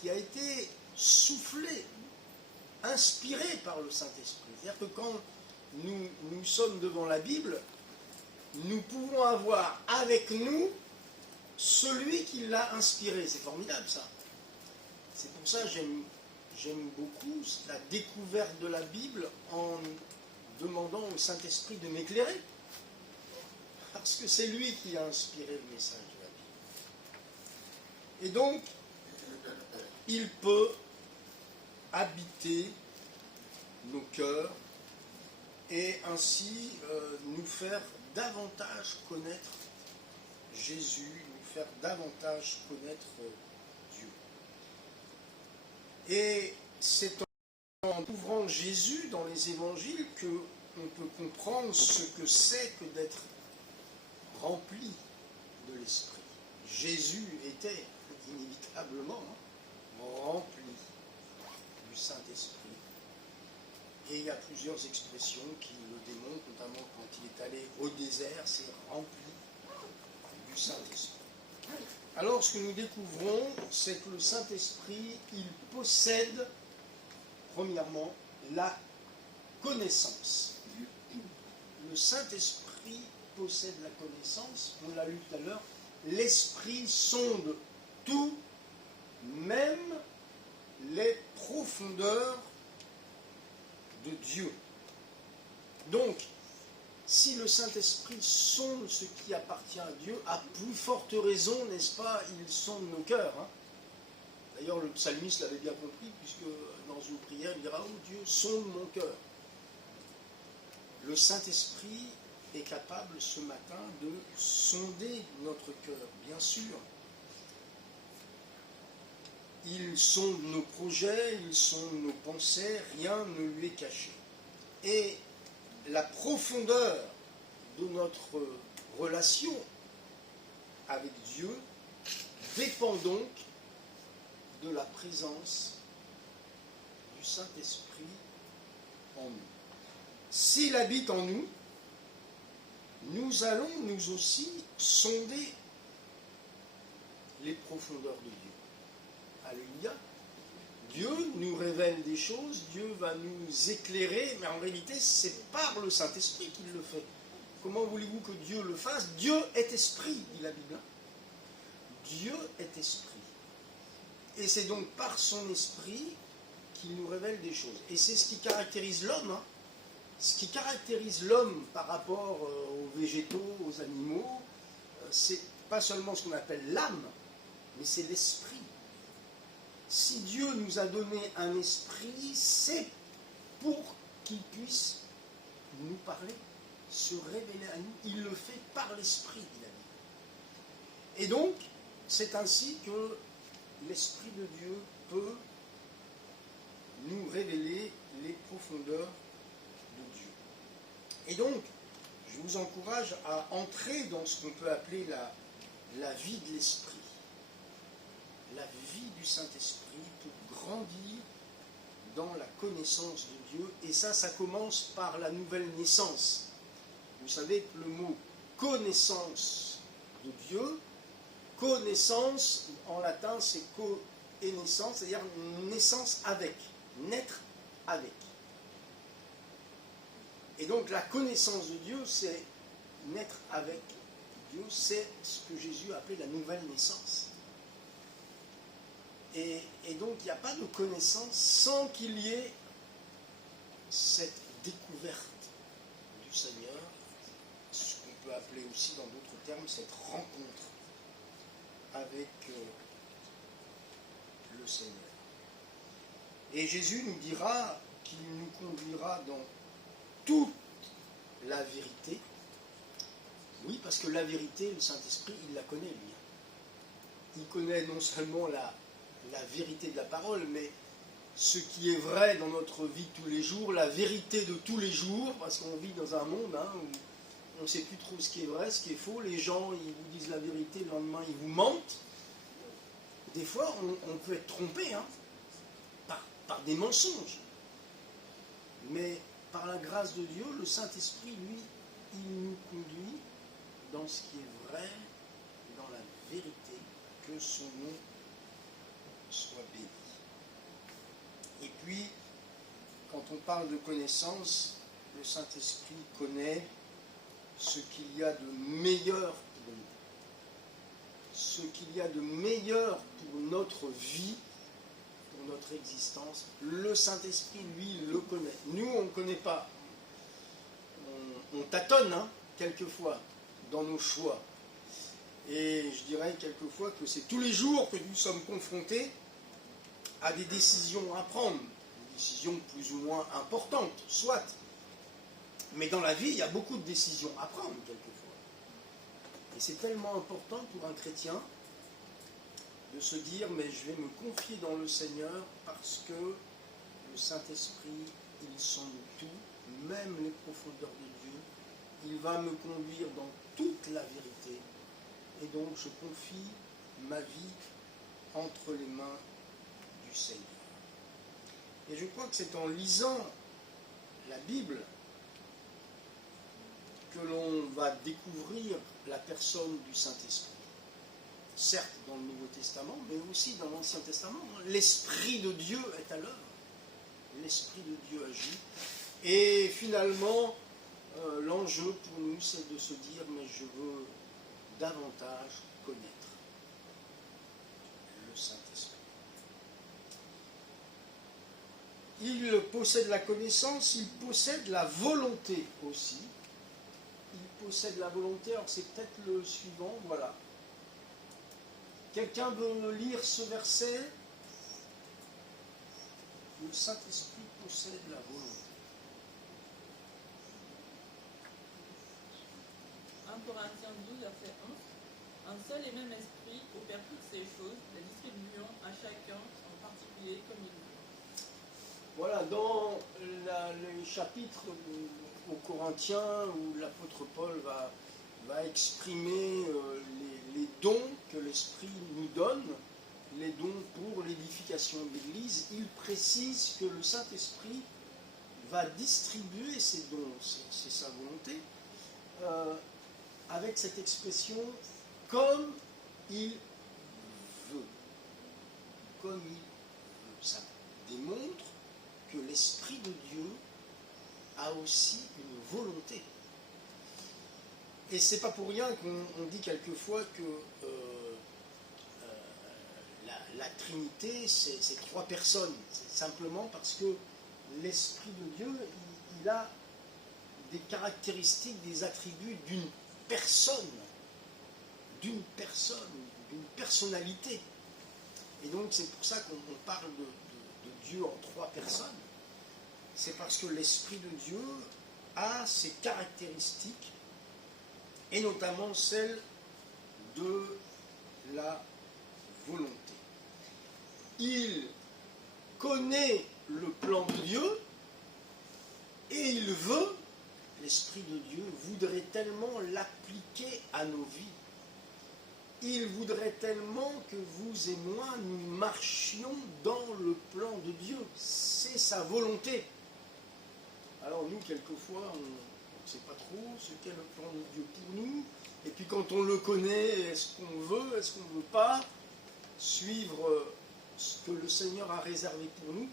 qui a été soufflée, inspirée par le Saint-Esprit. C'est-à-dire que quand nous sommes devant la Bible, nous pouvons avoir avec nous celui qui l'a inspiré. C'est formidable ça. C'est pour ça que j'aime beaucoup la découverte de la Bible en demandant au Saint-Esprit de m'éclairer. Parce que c'est lui qui a inspiré le message de la Bible. Et donc, il peut habiter nos cœurs et ainsi nous faire davantage connaître Jésus, nous faire davantage connaître Dieu. Et c'est en ouvrant Jésus dans les évangiles qu'on peut comprendre ce que c'est que d'être rempli de l'Esprit. Jésus était inévitablement rempli du Saint-Esprit. Et il y a plusieurs expressions qui le démontrent, notamment quand il est allé au désert, c'est rempli du Saint-Esprit. Alors, ce que nous découvrons, c'est que le Saint-Esprit, il possède, premièrement, la connaissance. Le Saint-Esprit possède la connaissance, on l'a lu tout à l'heure, l'Esprit sonde tout, même les profondeurs de Dieu. Donc, si le Saint-Esprit sonde ce qui appartient à Dieu, à plus forte raison, n'est-ce pas, il sonde nos cœurs. D'ailleurs, le psalmiste l'avait bien compris, puisque dans une prière, il dira « Oh Dieu, sonde mon cœur ». Le Saint-Esprit est capable ce matin de sonder notre cœur, bien sûr. Il sonde nos projets, il sonde nos pensées, rien ne lui est caché. Et la profondeur de notre relation avec Dieu dépend donc de la présence du Saint-Esprit en nous. S'il habite en nous, nous allons nous aussi sonder les profondeurs de Dieu. Alléluia. Dieu nous révèle des choses, Dieu va nous éclairer, mais en réalité, c'est par le Saint-Esprit qu'il le fait. comment voulez-vous que Dieu le fasse? Dieu est esprit, dit la Bible. Dieu est esprit. Et c'est donc par son esprit qu'il nous révèle des choses. Et c'est ce qui caractérise l'homme. Hein. Ce qui caractérise l'homme par rapport aux végétaux, aux animaux, c'est pas seulement ce qu'on appelle l'âme, mais c'est l'esprit. Si Dieu nous a donné un esprit, c'est pour qu'il puisse nous parler, se révéler à nous. Il le fait par l'esprit, dit la Bible. Et donc, c'est ainsi que l'Esprit de Dieu peut nous révéler les profondeurs de Dieu. Et donc, je vous encourage à entrer dans ce qu'on peut appeler la vie de l'Esprit, la vie du Saint-Esprit pour grandir dans la connaissance de Dieu. Et ça commence par la nouvelle naissance. Vous savez que le mot connaissance de Dieu, connaissance en latin c'est co-naissance, c'est-à-dire naissance avec, naître avec. Et donc la connaissance de Dieu, c'est naître avec Dieu, c'est ce que Jésus a appelé la nouvelle naissance. Et donc il n'y a pas de connaissance sans qu'il y ait cette découverte du Seigneur, ce qu'on peut appeler aussi dans d'autres termes cette rencontre avec le Seigneur. Et Jésus nous dira qu'il nous conduira dans toute la vérité. Oui, parce que la vérité, le Saint-Esprit, il la connaît, lui. Il connaît non seulement la vérité de la parole, mais ce qui est vrai dans notre vie de tous les jours, la vérité de tous les jours, parce qu'on vit dans un monde où on ne sait plus trop ce qui est vrai, ce qui est faux. Les gens, ils vous disent la vérité, le lendemain, ils vous mentent. Des fois, on peut être trompé par des mensonges. Mais par la grâce de Dieu, le Saint-Esprit, lui, il nous conduit dans ce qui est vrai, dans la vérité, que son nom soit béni. Et puis, quand on parle de connaissance, le Saint-Esprit connaît ce qu'il y a de meilleur pour nous. Ce qu'il y a de meilleur pour notre vie, pour notre existence. Le Saint-Esprit, lui, le connaît. Nous, on ne connaît pas. On tâtonne, quelquefois, dans nos choix. Et je dirais quelquefois que c'est tous les jours que nous sommes confrontés à des décisions à prendre. Des décisions plus ou moins importantes, soit. Mais dans la vie, il y a beaucoup de décisions à prendre, quelquefois. Et c'est tellement important pour un chrétien de se dire, mais je vais me confier dans le Seigneur parce que le Saint-Esprit, il sonde tout, même les profondeurs de Dieu. Il va me conduire dans toute la vérité. Et donc, je confie ma vie entre les mains du Seigneur. Et je crois que c'est en lisant la Bible que l'on va découvrir la personne du Saint-Esprit. Certes dans le Nouveau Testament, mais aussi dans l'Ancien Testament. L'Esprit de Dieu est à l'œuvre. L'Esprit de Dieu agit. Et finalement, l'enjeu pour nous, c'est de se dire, mais je veux davantage connaître le Saint-Esprit. Il possède la connaissance, il possède la volonté aussi. Il possède la volonté, alors c'est peut-être le suivant, voilà. Quelqu'un veut lire ce verset? Le Saint-Esprit possède la volonté. 1 Corinthiens 12, verset 1. Un seul et même esprit opère toutes ces choses, la distribuant à chacun en particulier comme il veut. Voilà, dans les chapitres aux Corinthiens où l'apôtre Paul va exprimer les dons que l'Esprit nous donne, les dons pour l'édification de l'Église, il précise que le Saint-Esprit va distribuer ces dons, c'est sa volonté, avec cette expression « comme il veut ». Comme il veut. Ça démontre que l'Esprit de Dieu a aussi une volonté. Et c'est pas pour rien qu'on dit quelquefois que la Trinité, c'est trois personnes. C'est simplement parce que l'Esprit de Dieu, il a des caractéristiques, des attributs d'une personne, d'une personnalité. Et donc c'est pour ça qu'on parle de Dieu en trois personnes. C'est parce que l'Esprit de Dieu a ces caractéristiques, et notamment celle de la volonté. Il connaît le plan de Dieu, et il veut, l'Esprit de Dieu voudrait tellement l'appliquer à nos vies. Il voudrait tellement que vous et moi, nous marchions dans le plan de Dieu. C'est sa volonté. Alors nous, quelquefois, on ne sait pas trop ce qu'est le plan de Dieu pour nous. Et puis quand on le connaît, est-ce qu'on veut, est-ce qu'on ne veut pas suivre ce que le Seigneur a réservé pour nous?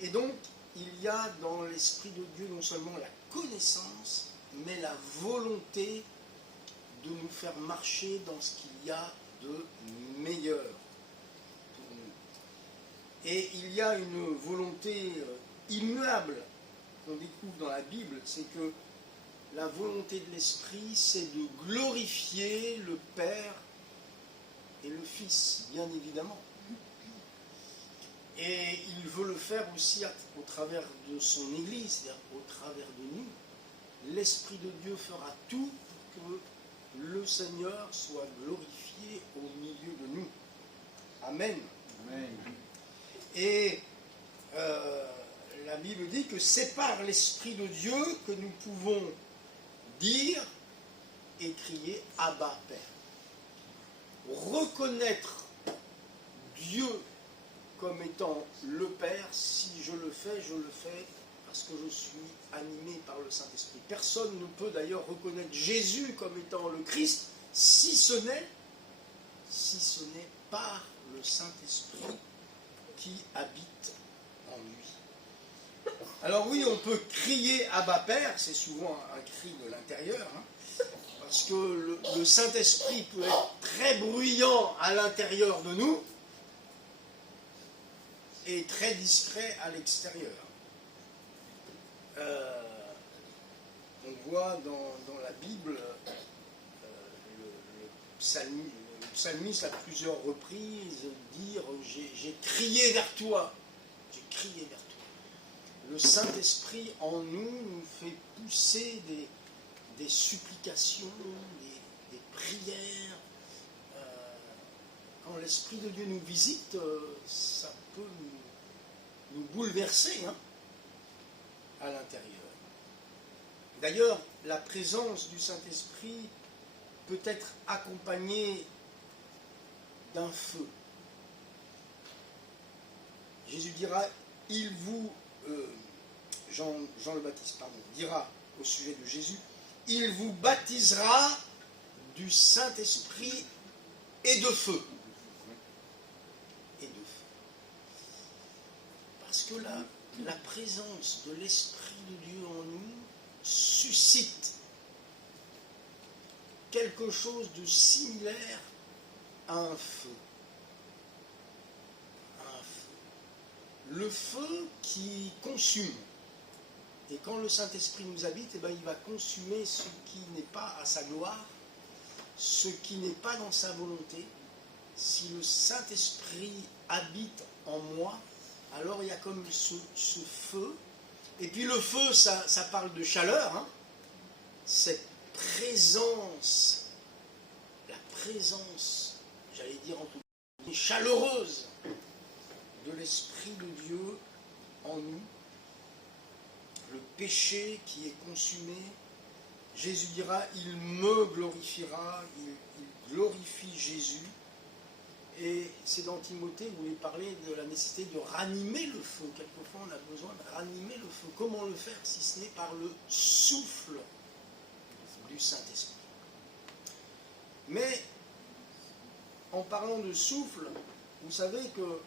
Et donc, il y a dans l'Esprit de Dieu non seulement la connaissance, mais la volonté de nous faire marcher dans ce qu'il y a de meilleur pour nous. Et il y a une volonté immuable qu'on découvre dans la Bible, c'est que la volonté de l'Esprit, c'est de glorifier le Père et le Fils, bien évidemment. Et il veut le faire aussi au travers de son Église, c'est-à-dire au travers de nous. L'Esprit de Dieu fera tout pour que le Seigneur soit glorifié au milieu de nous. Amen. Amen. Et la Bible dit que c'est par l'Esprit de Dieu que nous pouvons dire et crier Abba Père. Reconnaître Dieu comme étant le Père, si je le fais parce que je suis animé par le Saint-Esprit. Personne ne peut d'ailleurs reconnaître Jésus comme étant le Christ, si ce n'est par le Saint-Esprit qui habite en lui. Alors oui, on peut crier Abba Père, c'est souvent un cri de l'intérieur, parce que le Saint-Esprit peut être très bruyant à l'intérieur de nous, et très discret à l'extérieur. On voit dans la Bible le psalmiste à plusieurs reprises dire « J'ai crié vers toi ». J'ai crié vers toi. Le Saint-Esprit en nous fait pousser des supplications, des prières. Quand l'Esprit de Dieu nous visite, ça peut nous bouleverser à l'intérieur. D'ailleurs, la présence du Saint-Esprit peut être accompagnée d'un feu. Jésus dira, Jean le Baptiste, dira au sujet de Jésus, il vous baptisera du Saint-Esprit et de feu. Et de feu. Parce que la présence de l'Esprit de Dieu en nous suscite quelque chose de similaire à un feu. Le feu qui consume. Et quand le Saint-Esprit nous habite, il va consumer ce qui n'est pas à sa gloire, ce qui n'est pas dans sa volonté. Si le Saint-Esprit habite en moi, alors il y a comme ce feu. Et puis le feu, ça parle de chaleur. Cette présence, la présence, j'allais dire en tout cas, chaleureuse de l'Esprit de Dieu en nous. Le péché qui est consumé, Jésus dira, il me glorifiera, il glorifie Jésus. Et c'est dans Timothée où il est parlé de la nécessité de ranimer le feu. Quelquefois, on a besoin de ranimer le feu. Comment le faire si ce n'est par le souffle du Saint-Esprit? Mais, en parlant de souffle, vous savez que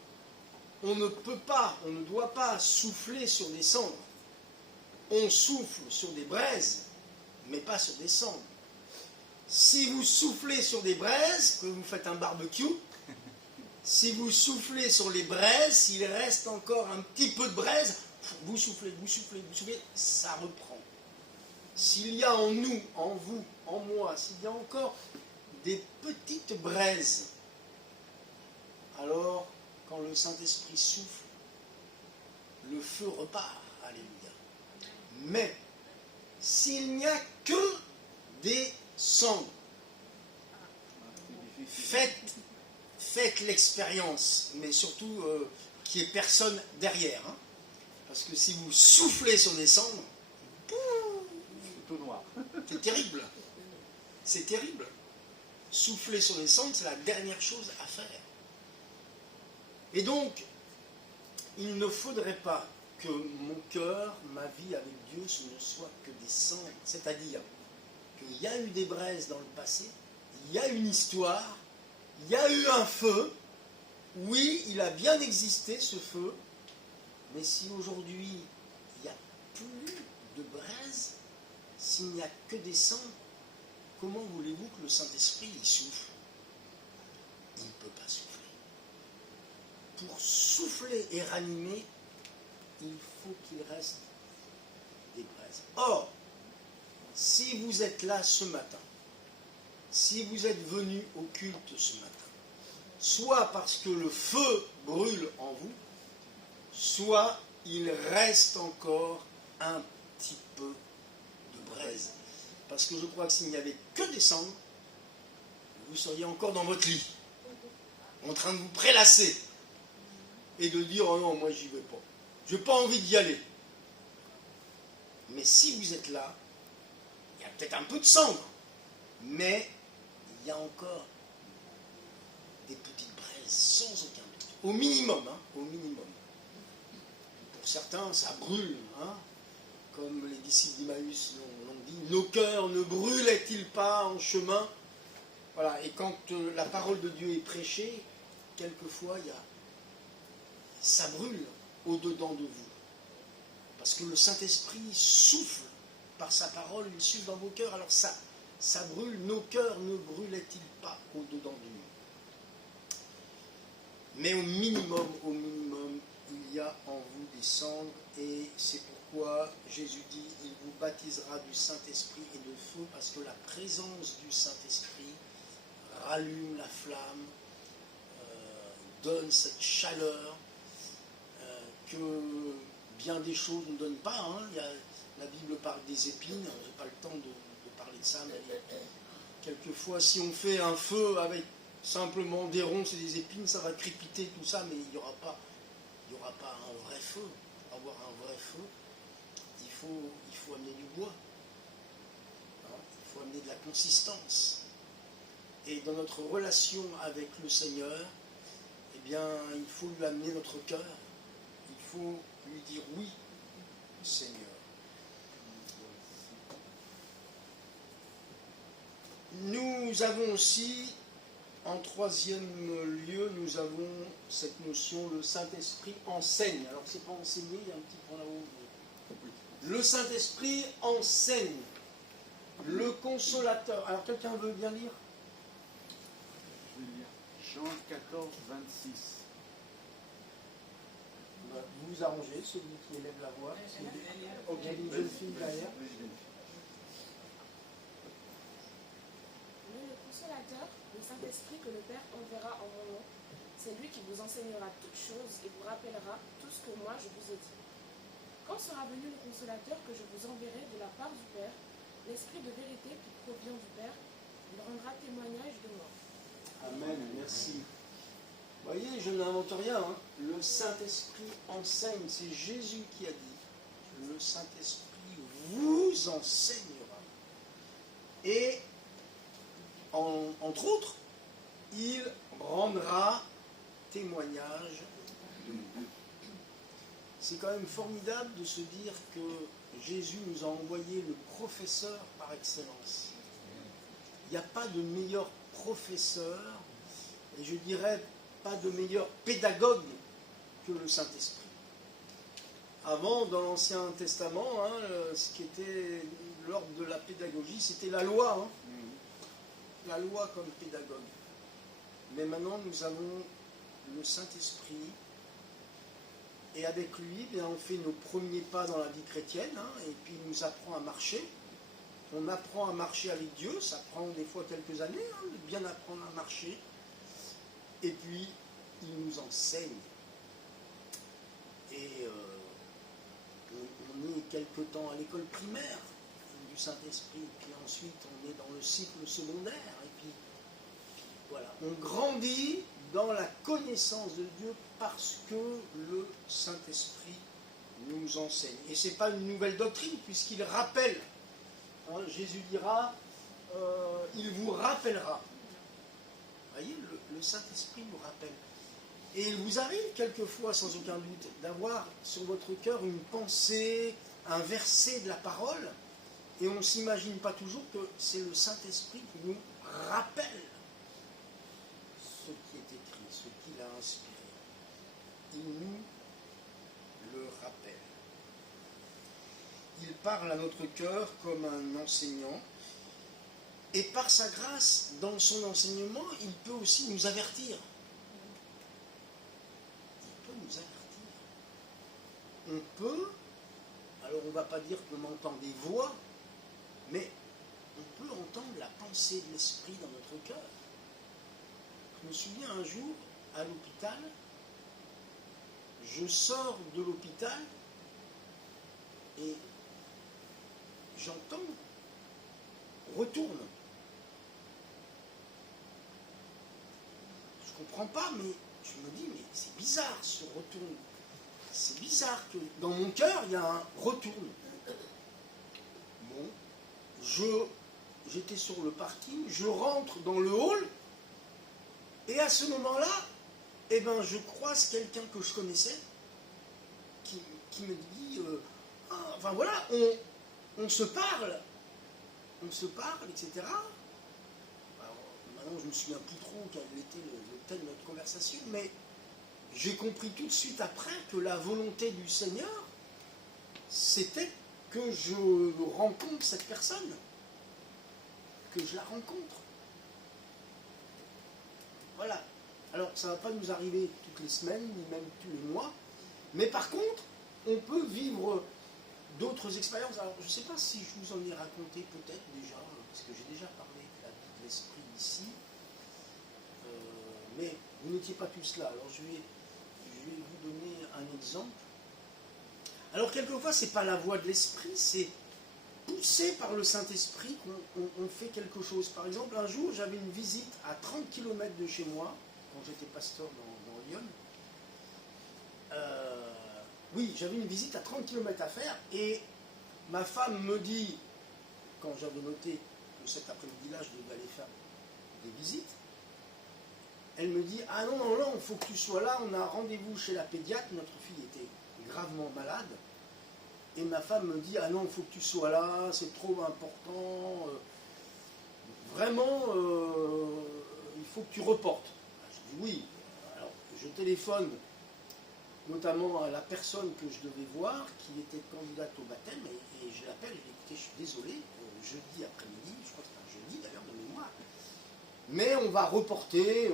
on ne doit pas souffler sur des cendres. On souffle sur des braises, mais pas sur des cendres. Si vous soufflez sur des braises, que vous faites un barbecue, si vous soufflez sur les braises, s'il reste encore un petit peu de braise, vous soufflez, ça reprend. S'il y a en nous, en vous, en moi, s'il y a encore des petites braises, alors quand le Saint-Esprit souffle, le feu repart. Alléluia. Mais s'il n'y a que des cendres, faites l'expérience, mais surtout qu'il n'y ait personne derrière. Hein, parce que si vous soufflez sur des cendres, C'est tout noir. c'est terrible. C'est terrible. Souffler sur les cendres, c'est la dernière chose à faire. Et donc, il ne faudrait pas que mon cœur, ma vie avec Dieu, ce ne soit que des cendres. C'est-à-dire qu'il y a eu des braises dans le passé, il y a une histoire, il y a eu un feu. Oui, il a bien existé ce feu, mais si aujourd'hui il n'y a plus de braises, s'il n'y a que des cendres, comment voulez-vous que le Saint-Esprit y souffle? Il ne peut pas souffler. Pour souffler et ranimer, il faut qu'il reste des braises. Or, si vous êtes là ce matin, si vous êtes venu au culte ce matin, soit parce que le feu brûle en vous, soit il reste encore un petit peu de braise. Parce que je crois que s'il n'y avait que des cendres, vous seriez encore dans votre lit, en train de vous prélasser, et de dire « Oh non, moi j'y vais pas. Je n'ai pas envie d'y aller. » Mais si vous êtes là, il y a peut-être un peu de cendre, mais il y a encore des petites braises, sans aucun doute. Au minimum, hein, au minimum. Pour certains, ça brûle, hein, comme les disciples d'Emmaüs l'ont dit. Nos cœurs ne brûlaient-ils pas en chemin? Voilà, et quand la parole de Dieu est prêchée, quelquefois, ça brûle au-dedans de vous. Parce que le Saint-Esprit souffle par sa parole, il souffle dans vos cœurs, alors ça brûle. Nos cœurs ne brûlaient-ils pas au-dedans de nous? Mais au minimum, il y a en vous des cendres, et c'est pourquoi Jésus dit, il vous baptisera du Saint-Esprit et de feu, parce que la présence du Saint-Esprit rallume la flamme, donne cette chaleur que bien des choses ne donnent pas. Hein. La Bible parle des épines, je n'ai pas le temps de parler de ça, mais quelquefois si on fait un feu avec simplement des ronces et des épines, ça va crépiter tout ça, mais il n'y aura pas un vrai feu. Pour avoir un vrai feu, il faut amener du bois, hein, il faut amener de la consistance. Et dans notre relation avec le Seigneur, eh bien, il faut lui amener notre cœur. Il faut lui dire oui, Seigneur. Nous avons aussi, en troisième lieu, nous avons cette notion, le Saint-Esprit enseigne. Alors, c'est pas enseigner, il y a un petit point là-haut. Le Saint-Esprit enseigne. Le Consolateur. Alors, quelqu'un veut bien lire? Je vais lire Jean 14, 26. Vous vous arrangez, celui qui élève la voix. Ok, une jeune fille derrière. Mais le consolateur, le Saint-Esprit que le Père enverra en mon nom, c'est lui qui vous enseignera toutes choses et vous rappellera tout ce que moi je vous ai dit. Quand sera venu le consolateur que je vous enverrai de la part du Père, l'Esprit de vérité qui provient du Père, il rendra témoignage de moi. Amen, merci. Vous voyez, je n'invente rien. Hein. Le Saint-Esprit enseigne. C'est Jésus qui a dit. Le Saint-Esprit vous enseignera. Et, entre autres, il rendra témoignage de nous. C'est quand même formidable de se dire que Jésus nous a envoyé le professeur par excellence. Il n'y a pas de meilleur professeur, et je dirais pas de meilleur pédagogue que le Saint-Esprit. Avant, dans l'Ancien Testament, hein, ce qui était l'ordre de la pédagogie, c'était la loi. Hein. la loi comme pédagogue. Mais maintenant, nous avons le Saint-Esprit. Et avec lui, bien, on fait nos premiers pas dans la vie chrétienne, hein, et puis il nous apprend à marcher. On apprend à marcher avec Dieu, ça prend des fois quelques années, hein, de bien apprendre à marcher. Et puis, il nous enseigne. Et on est quelque temps à l'école primaire du Saint-Esprit, puis ensuite on est dans le cycle secondaire, et puis voilà, on grandit dans la connaissance de Dieu parce que le Saint-Esprit nous enseigne. Et ce n'est pas une nouvelle doctrine, puisqu'il rappelle. Hein, Jésus dira, il vous rappellera. Vous voyez, le Saint-Esprit nous rappelle. Et il vous arrive quelquefois, sans aucun doute, d'avoir sur votre cœur une pensée, un verset de la parole, et on ne s'imagine pas toujours que c'est le Saint-Esprit qui nous rappelle ce qui est écrit, ce qu'il a inspiré. Il nous le rappelle. Il parle à notre cœur comme un enseignant, et par sa grâce, dans son enseignement, il peut aussi nous avertir. Nous avertir. On peut, alors on ne va pas dire qu'on entend des voix, mais on peut entendre la pensée de l'esprit dans notre cœur. Je me souviens un jour, à l'hôpital, je sors de l'hôpital et j'entends retourne. Je ne comprends pas, mais je me dis, mais c'est bizarre ce retourne. C'est bizarre que dans mon cœur, il y a un retourne. Bon, j'étais sur le parking, je rentre dans le hall, et à ce moment-là, eh ben, je croise quelqu'un que je connaissais, qui me dit, enfin voilà, on se parle, etc. Alors, maintenant, je ne me souviens plus trop quel était le thème de notre conversation, mais j'ai compris tout de suite après que la volonté du Seigneur, c'était que je rencontre cette personne, que je la rencontre. Voilà. Alors, ça ne va pas nous arriver toutes les semaines, ni même tous les mois, mais par contre, on peut vivre d'autres expériences. Alors, je ne sais pas si je vous en ai raconté peut-être déjà, parce que j'ai déjà parlé de la vie de l'esprit ici, mais vous n'étiez pas tous là. Alors, je vais vous donner un exemple. Alors, quelquefois, ce n'est pas la voix de l'esprit, c'est poussé par le Saint-Esprit qu'on fait quelque chose. Par exemple, un jour, j'avais une visite à 30 km de chez moi, quand j'étais pasteur dans Lyon. Oui, j'avais une visite à 30 km à faire, et ma femme me dit, quand j'avais noté que cet après-midi-là, je devais aller faire des visites, elle me dit, ah non, il faut que tu sois là, on a rendez-vous chez la pédiatre, notre fille était gravement malade, et ma femme me dit, ah non, il faut que tu sois là, c'est trop important, vraiment, il faut que tu reportes. Je dis oui. Alors, je téléphone notamment à la personne que je devais voir, qui était candidate au baptême, et je l'appelle, je dis, écoutez, je suis désolé, jeudi après-midi, je crois que c'est un jeudi d'ailleurs de mémoire, mais on va reporter,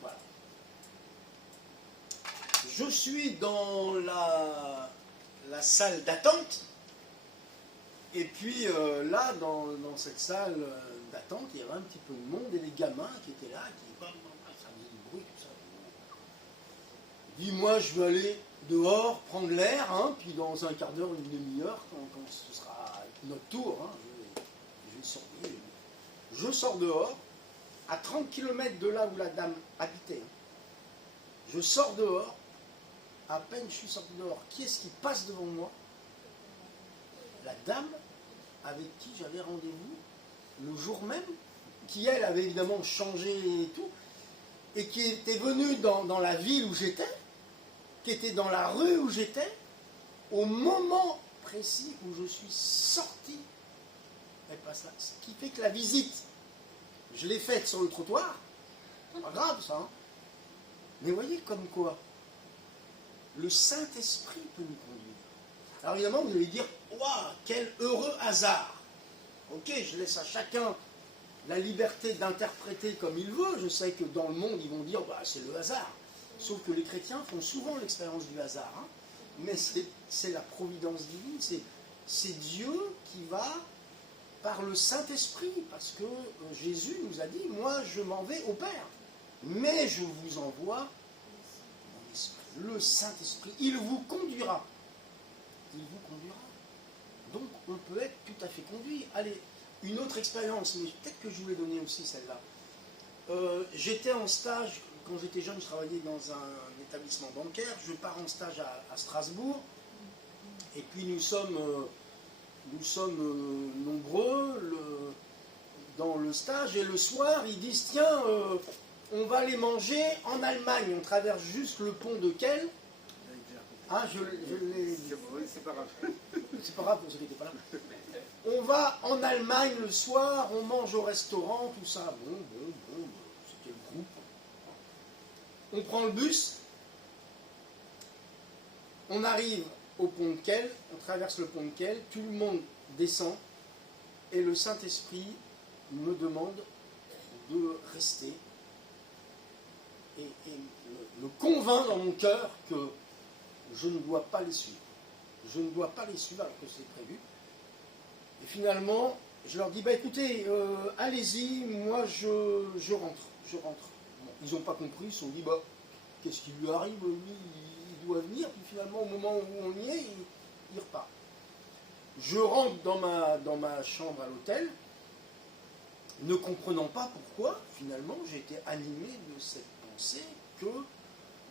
voilà. Je suis dans la salle d'attente, et puis là, dans cette salle d'attente, il y avait un petit peu de monde, et les gamins qui étaient là, ça faisait du bruit, tout ça. Dis, moi, je vais aller dehors, prendre l'air, hein, puis dans un quart d'heure, une demi-heure, quand ce sera notre tour, hein, je vais sortir. Je sors dehors, à 30 km de là où la dame habitait. Hein. Je sors dehors, à peine je suis sorti dehors, qui est-ce qui passe devant moi? La dame avec qui j'avais rendez-vous le jour même, qui elle avait évidemment changé et tout, et qui était venue dans la ville où j'étais, qui était dans la rue où j'étais, au moment précis où je suis sorti, elle passe là. Ce qui fait que la visite, je l'ai faite sur le trottoir, pas grave ça, hein. Mais voyez comme quoi, le Saint-Esprit peut nous conduire. Alors évidemment, vous allez dire, waouh, quel heureux hasard. Ok, je laisse à chacun la liberté d'interpréter comme il veut. Je sais que dans le monde, ils vont dire bah, c'est le hasard. Sauf que les chrétiens font souvent l'expérience du hasard. Hein. Mais c'est la providence divine, c'est Dieu qui va par le Saint-Esprit, parce que Jésus nous a dit, moi je m'en vais au Père, mais je vous envoie mon Esprit, le Saint-Esprit, il vous conduira. Il vous conduira. Donc on peut être tout à fait conduit. Allez, une autre expérience, mais peut-être que je vous l'ai donnée aussi celle-là. J'étais en stage, quand j'étais jeune, je travaillais dans un établissement bancaire, je pars en stage à Strasbourg, et puis nous sommes nombreux dans le stage, et le soir, ils disent, tiens, on va aller manger en Allemagne, on traverse juste le pont de Kiel. Ah, je l'ai... C'est pas grave. C'est pas grave pour ceux qui n'étaient pas là. On va en Allemagne le soir, on mange au restaurant, tout ça. Bon, c'était le groupe. On prend le bus, on arrive au pont de Kiel, on traverse le pont de Kiel, tout le monde descend, et le Saint-Esprit me demande de rester et me convainc dans mon cœur que je ne dois pas les suivre. Je ne dois pas les suivre alors que c'est prévu. Et finalement, je leur dis, bah écoutez, allez-y, moi je rentre. Bon, ils n'ont pas compris, ils se sont dit, bah, qu'est-ce qui lui arrive, lui, il doit venir, puis finalement, au moment où on y est, il repart. Je rentre dans ma chambre à l'hôtel, ne comprenant pas pourquoi, finalement, j'ai été animé de cette pensée que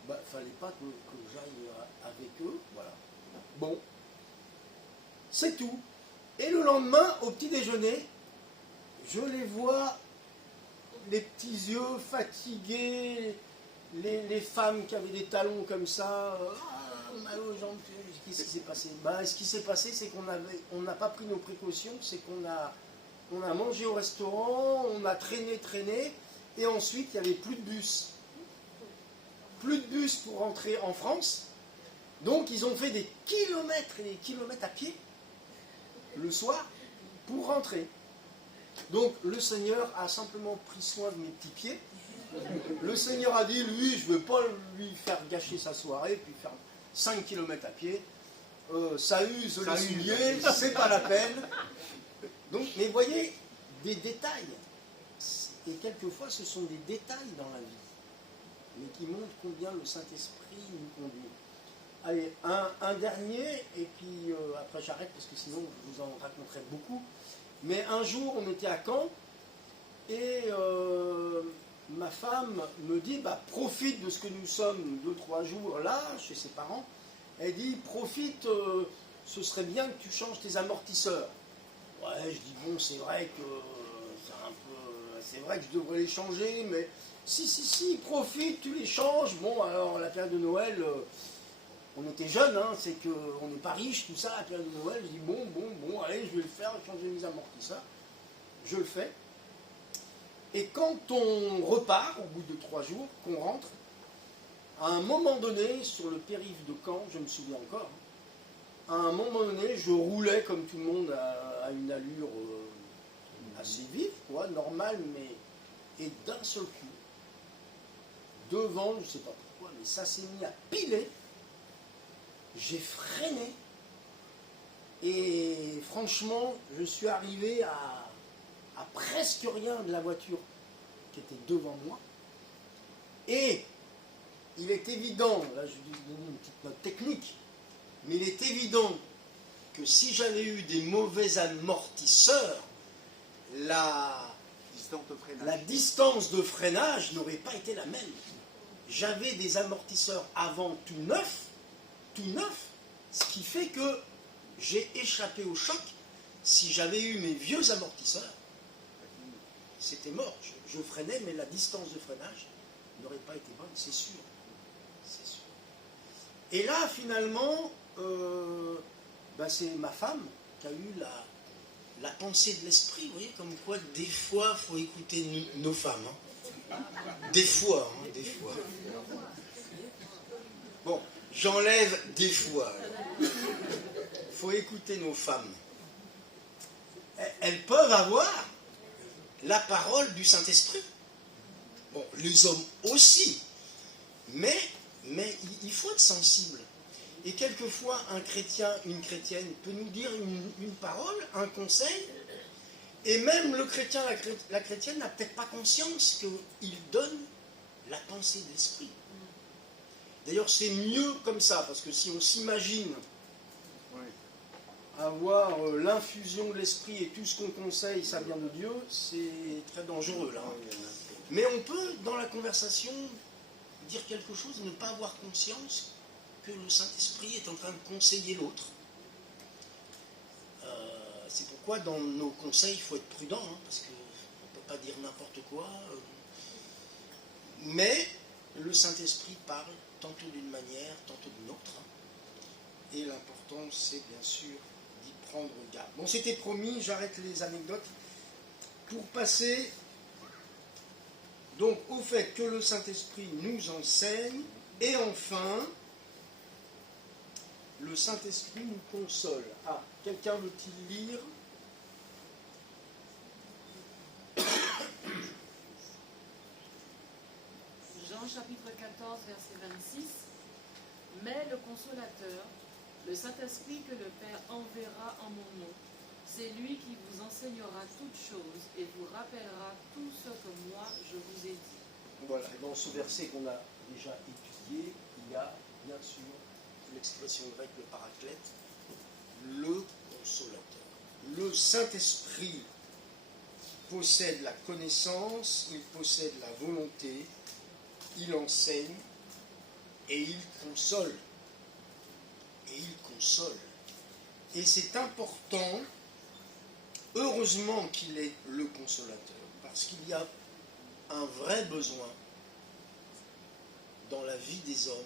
bah, fallait pas que j'aille avec eux, voilà. Bon, c'est tout. Et le lendemain, au petit déjeuner, je les vois, les petits yeux fatigués, les femmes qui avaient des talons comme ça, mal aux jambes, qu'est-ce qui s'est passé? Ben, ce qui s'est passé, c'est qu'on n'a pas pris nos précautions, c'est qu'on a mangé au restaurant, on a traîné, et ensuite il n'y avait plus de bus. Plus de bus pour rentrer en France, donc ils ont fait des kilomètres et des kilomètres à pied, le soir, pour rentrer. Donc le Seigneur a simplement pris soin de mes petits pieds. Le Seigneur a dit, lui, je ne veux pas lui faire gâcher sa soirée, puis faire 5 km à pied. Ça use les souliers, c'est pas la peine. Donc, mais voyez, des détails. Et quelquefois, ce sont des détails dans la vie, mais qui montrent combien le Saint-Esprit nous conduit. Allez, un dernier, et puis après j'arrête, parce que sinon je vous en raconterai beaucoup. Mais un jour, on était à Caen, et ma femme me dit, bah, profite de ce que nous sommes 2-3 jours là, chez ses parents. Elle dit, profite, ce serait bien que tu changes tes amortisseurs. Ouais, je dis, bon, c'est vrai que je devrais les changer, mais si, profite, tu les changes. Bon, alors, la période de Noël, on était jeunes, hein, c'est qu'on n'est pas riches, tout ça, la période de Noël, je dis, bon, allez, je vais le faire, changer mes amortisseurs. Je le fais. Et quand on repart, au bout de 3 jours, qu'on rentre, à un moment donné, sur le périph' de Caen, je me souviens encore, à un moment donné, je roulais comme tout le monde à une allure assez vive, quoi, normale, mais... Et d'un seul coup, devant, je ne sais pas pourquoi, mais ça s'est mis à piler, j'ai freiné, et franchement, je suis arrivé à presque rien de la voiture qui était devant moi, et il est évident, là je vais vous donner une petite note technique, mais il est évident que si j'avais eu des mauvais amortisseurs, la distance de freinage n'aurait pas été la même. J'avais des amortisseurs avant tout neuf, ce qui fait que j'ai échappé au choc. Si j'avais eu mes vieux amortisseurs, c'était mort. Je freinais, mais la distance de freinage n'aurait pas été bonne, c'est sûr. Et là, finalement, c'est ma femme qui a eu la pensée de l'esprit, vous voyez, comme quoi, des fois, il faut écouter nos femmes. Hein. Des fois. Bon, j'enlève des fois. Il faut écouter nos femmes. Elles peuvent avoir la parole du Saint-Esprit. Bon, les hommes aussi, mais il faut être sensible. Et quelquefois, un chrétien, une chrétienne peut nous dire une parole, un conseil, et même le chrétien, la chrétienne n'a peut-être pas conscience qu'il donne la pensée de l'esprit. D'ailleurs, c'est mieux comme ça, parce que si on s'imagine avoir l'infusion de l'esprit et tout ce qu'on conseille, ça vient de Dieu, c'est très dangereux là. Mais on peut, dans la conversation, dire quelque chose et ne pas avoir conscience que le Saint-Esprit est en train de conseiller l'autre. C'est pourquoi dans nos conseils, il faut être prudent, hein, parce qu'on ne peut pas dire n'importe quoi. Mais le Saint-Esprit parle tantôt d'une manière, tantôt d'une autre. Et l'important, c'est bien sûr d'y prendre garde. Bon, c'était promis, j'arrête les anecdotes pour passer donc au fait que le Saint-Esprit nous enseigne. Et enfin, le Saint-Esprit nous console. Ah, quelqu'un veut-il lire ? Jean chapitre 14, verset 26. Mais le consolateur, le Saint-Esprit que le Père enverra en mon nom, c'est lui qui vous enseignera toutes choses et vous rappellera tout ce que moi je vous ai dit. Voilà, et dans ce verset qu'on a déjà étudié, il y a bien sûr l'expression grecque, le paraclète, le consolateur. Le Saint-Esprit possède la connaissance, il possède la volonté, il enseigne et il console. Et il console. Et c'est important, heureusement qu'il est le consolateur, parce qu'il y a un vrai besoin dans la vie des hommes,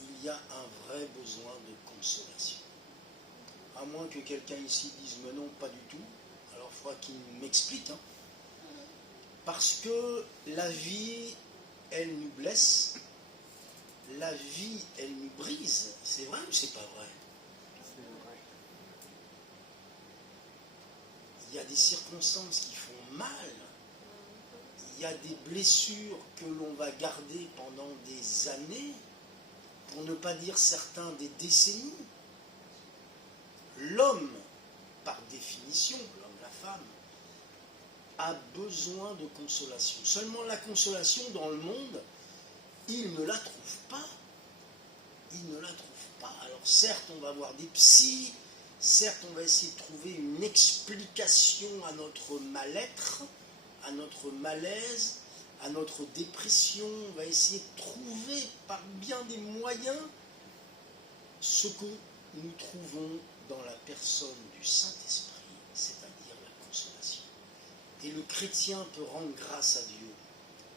il y a un vrai besoin de consolation. À moins que quelqu'un ici dise « mais non, pas du tout », alors il faudra qu'il m'explique. Hein. Parce que la vie, elle nous blesse, la vie, elle nous brise. C'est vrai ou c'est pas vrai? Il y a des circonstances qui font mal. Il y a des blessures que l'on va garder pendant des années, pour ne pas dire certains des décennies. L'homme, par définition, l'homme, la femme, a besoin de consolation. Seulement la consolation dans le monde, il ne la trouve pas. Il ne la trouve pas. Alors certes, on va voir des psys, certes, on va essayer de trouver une explication à notre mal-être, à notre malaise, à notre dépression. On va essayer de trouver par bien des moyens ce que nous trouvons dans la personne du Saint-Esprit, c'est-à-dire la consolation. Et le chrétien peut rendre grâce à Dieu,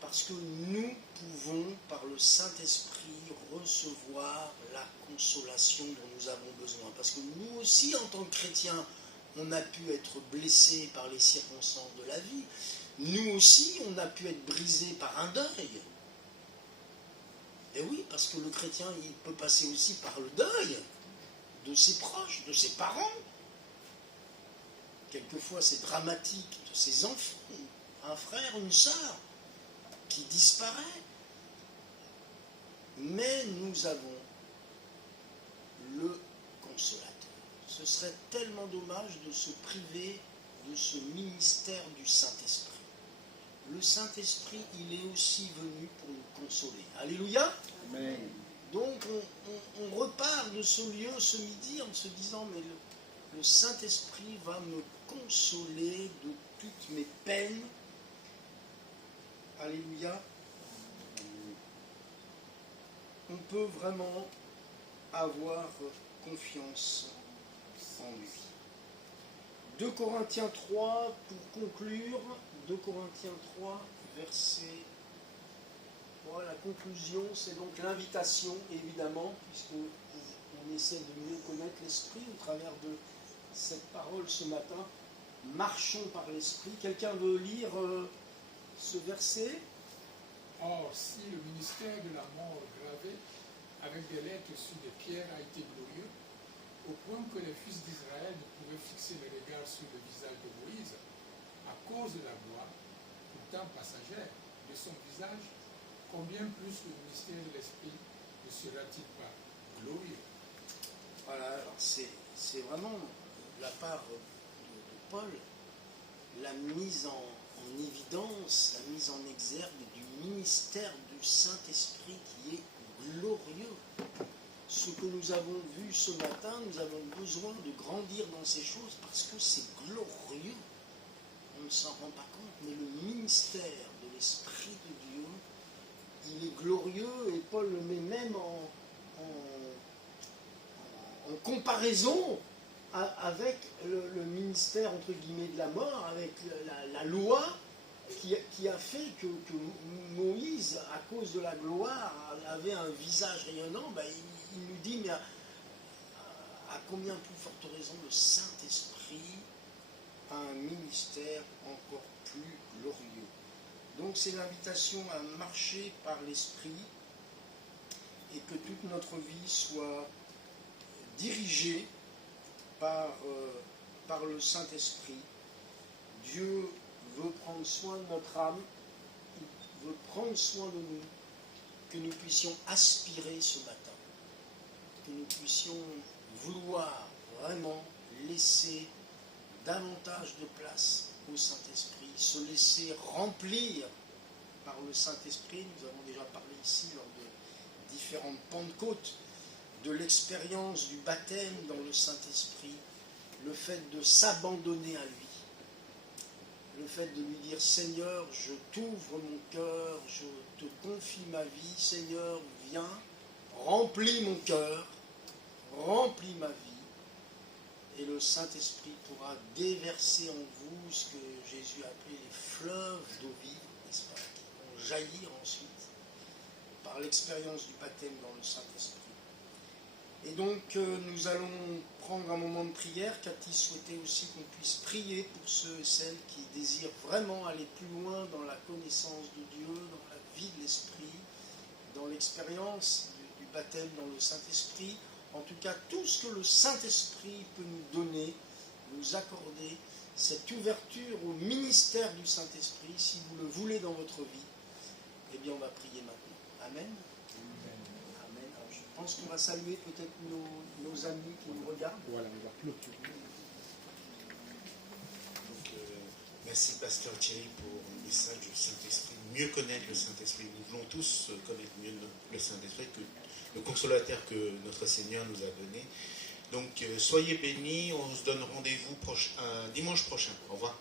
parce que nous pouvons, par le Saint-Esprit, recevoir la consolation dont nous avons besoin. Parce que nous aussi, en tant que chrétiens, on a pu être blessés par les circonstances de la vie. Nous aussi, on a pu être brisés par un deuil. Et oui, parce que le chrétien, il peut passer aussi par le deuil de ses proches, de ses parents. Quelquefois, c'est dramatique, de ses enfants, un frère, une sœur qui disparaît. Mais nous avons le consolateur. Ce serait tellement dommage de se priver de ce ministère du Saint-Esprit. Le Saint-Esprit, il est aussi venu pour nous consoler. Alléluia. Amen. Donc on repart de ce lieu ce midi en se disant, mais le Saint-Esprit va me consoler de toutes mes peines. Alléluia. On peut vraiment avoir confiance en lui. 2 Corinthiens 3, pour conclure, 2 Corinthiens 3, verset 3, la conclusion, c'est donc l'invitation, évidemment, puisqu'on essaie de mieux connaître l'Esprit au travers de cette parole ce matin. Marchons par l'Esprit. Quelqu'un veut lire ce verset? Or, si le ministère de la mort gravé avec des lettres sur des pierres a été glorieux, au point que les fils d'Israël ne pouvaient fixer le regard sur le visage de Moïse, à cause de la gloire, pourtant passagère, de son visage, combien plus le ministère de l'Esprit ne sera-t-il pas glorieux? Voilà, alors c'est vraiment la part de Paul, la mise en évidence, la mise en exergue du ministère du Saint-Esprit qui est glorieux. Ce que nous avons vu ce matin, nous avons besoin de grandir dans ces choses parce que c'est glorieux. On ne s'en rend pas compte, mais le ministère de l'Esprit de Dieu, il est glorieux et Paul le met même en comparaison avec le ministère entre guillemets de la mort, avec la loi qui a fait que Moïse, à cause de la gloire, avait un visage rayonnant. Ben, il nous dit, mais à combien plus forte raison le Saint-Esprit a un ministère encore plus glorieux. Donc c'est l'invitation à marcher par l'Esprit et que toute notre vie soit dirigée par le Saint-Esprit. Dieu veut prendre soin de notre âme, il veut prendre soin de nous, que nous puissions aspirer ce matin, que nous puissions vouloir vraiment laisser davantage de place au Saint-Esprit, se laisser remplir par le Saint-Esprit. Nous avons déjà parlé ici lors de différentes Pentecôtes de l'expérience du baptême dans le Saint-Esprit, le fait de s'abandonner à lui, le fait de lui dire « Seigneur, je t'ouvre mon cœur, je te confie ma vie, Seigneur, viens, remplis mon cœur, remplis ma vie ». Et le Saint-Esprit pourra déverser en vous ce que Jésus a appelé les fleuves d'eau vive, n'est-ce pas, qui vont jaillir ensuite par l'expérience du baptême dans le Saint-Esprit. Et donc, nous allons prendre un moment de prière. Cathy souhaitait aussi qu'on puisse prier pour ceux et celles qui désirent vraiment aller plus loin dans la connaissance de Dieu, dans la vie de l'Esprit, dans l'expérience du baptême dans le Saint-Esprit. En tout cas, tout ce que le Saint-Esprit peut nous donner, nous accorder, cette ouverture au ministère du Saint-Esprit, si vous le voulez dans votre vie, eh bien, on va prier maintenant. Amen. Amen. Alors, je pense qu'on va saluer peut-être nos amis qui nous regardent. Voilà, on va clôturer. Donc, merci Pasteur Thierry pour le message du Saint-Esprit. Mieux connaître le Saint-Esprit. Nous voulons tous connaître mieux le Saint-Esprit, que le consolateur que notre Seigneur nous a donné. Donc, soyez bénis. On se donne rendez-vous dimanche prochain. Au revoir.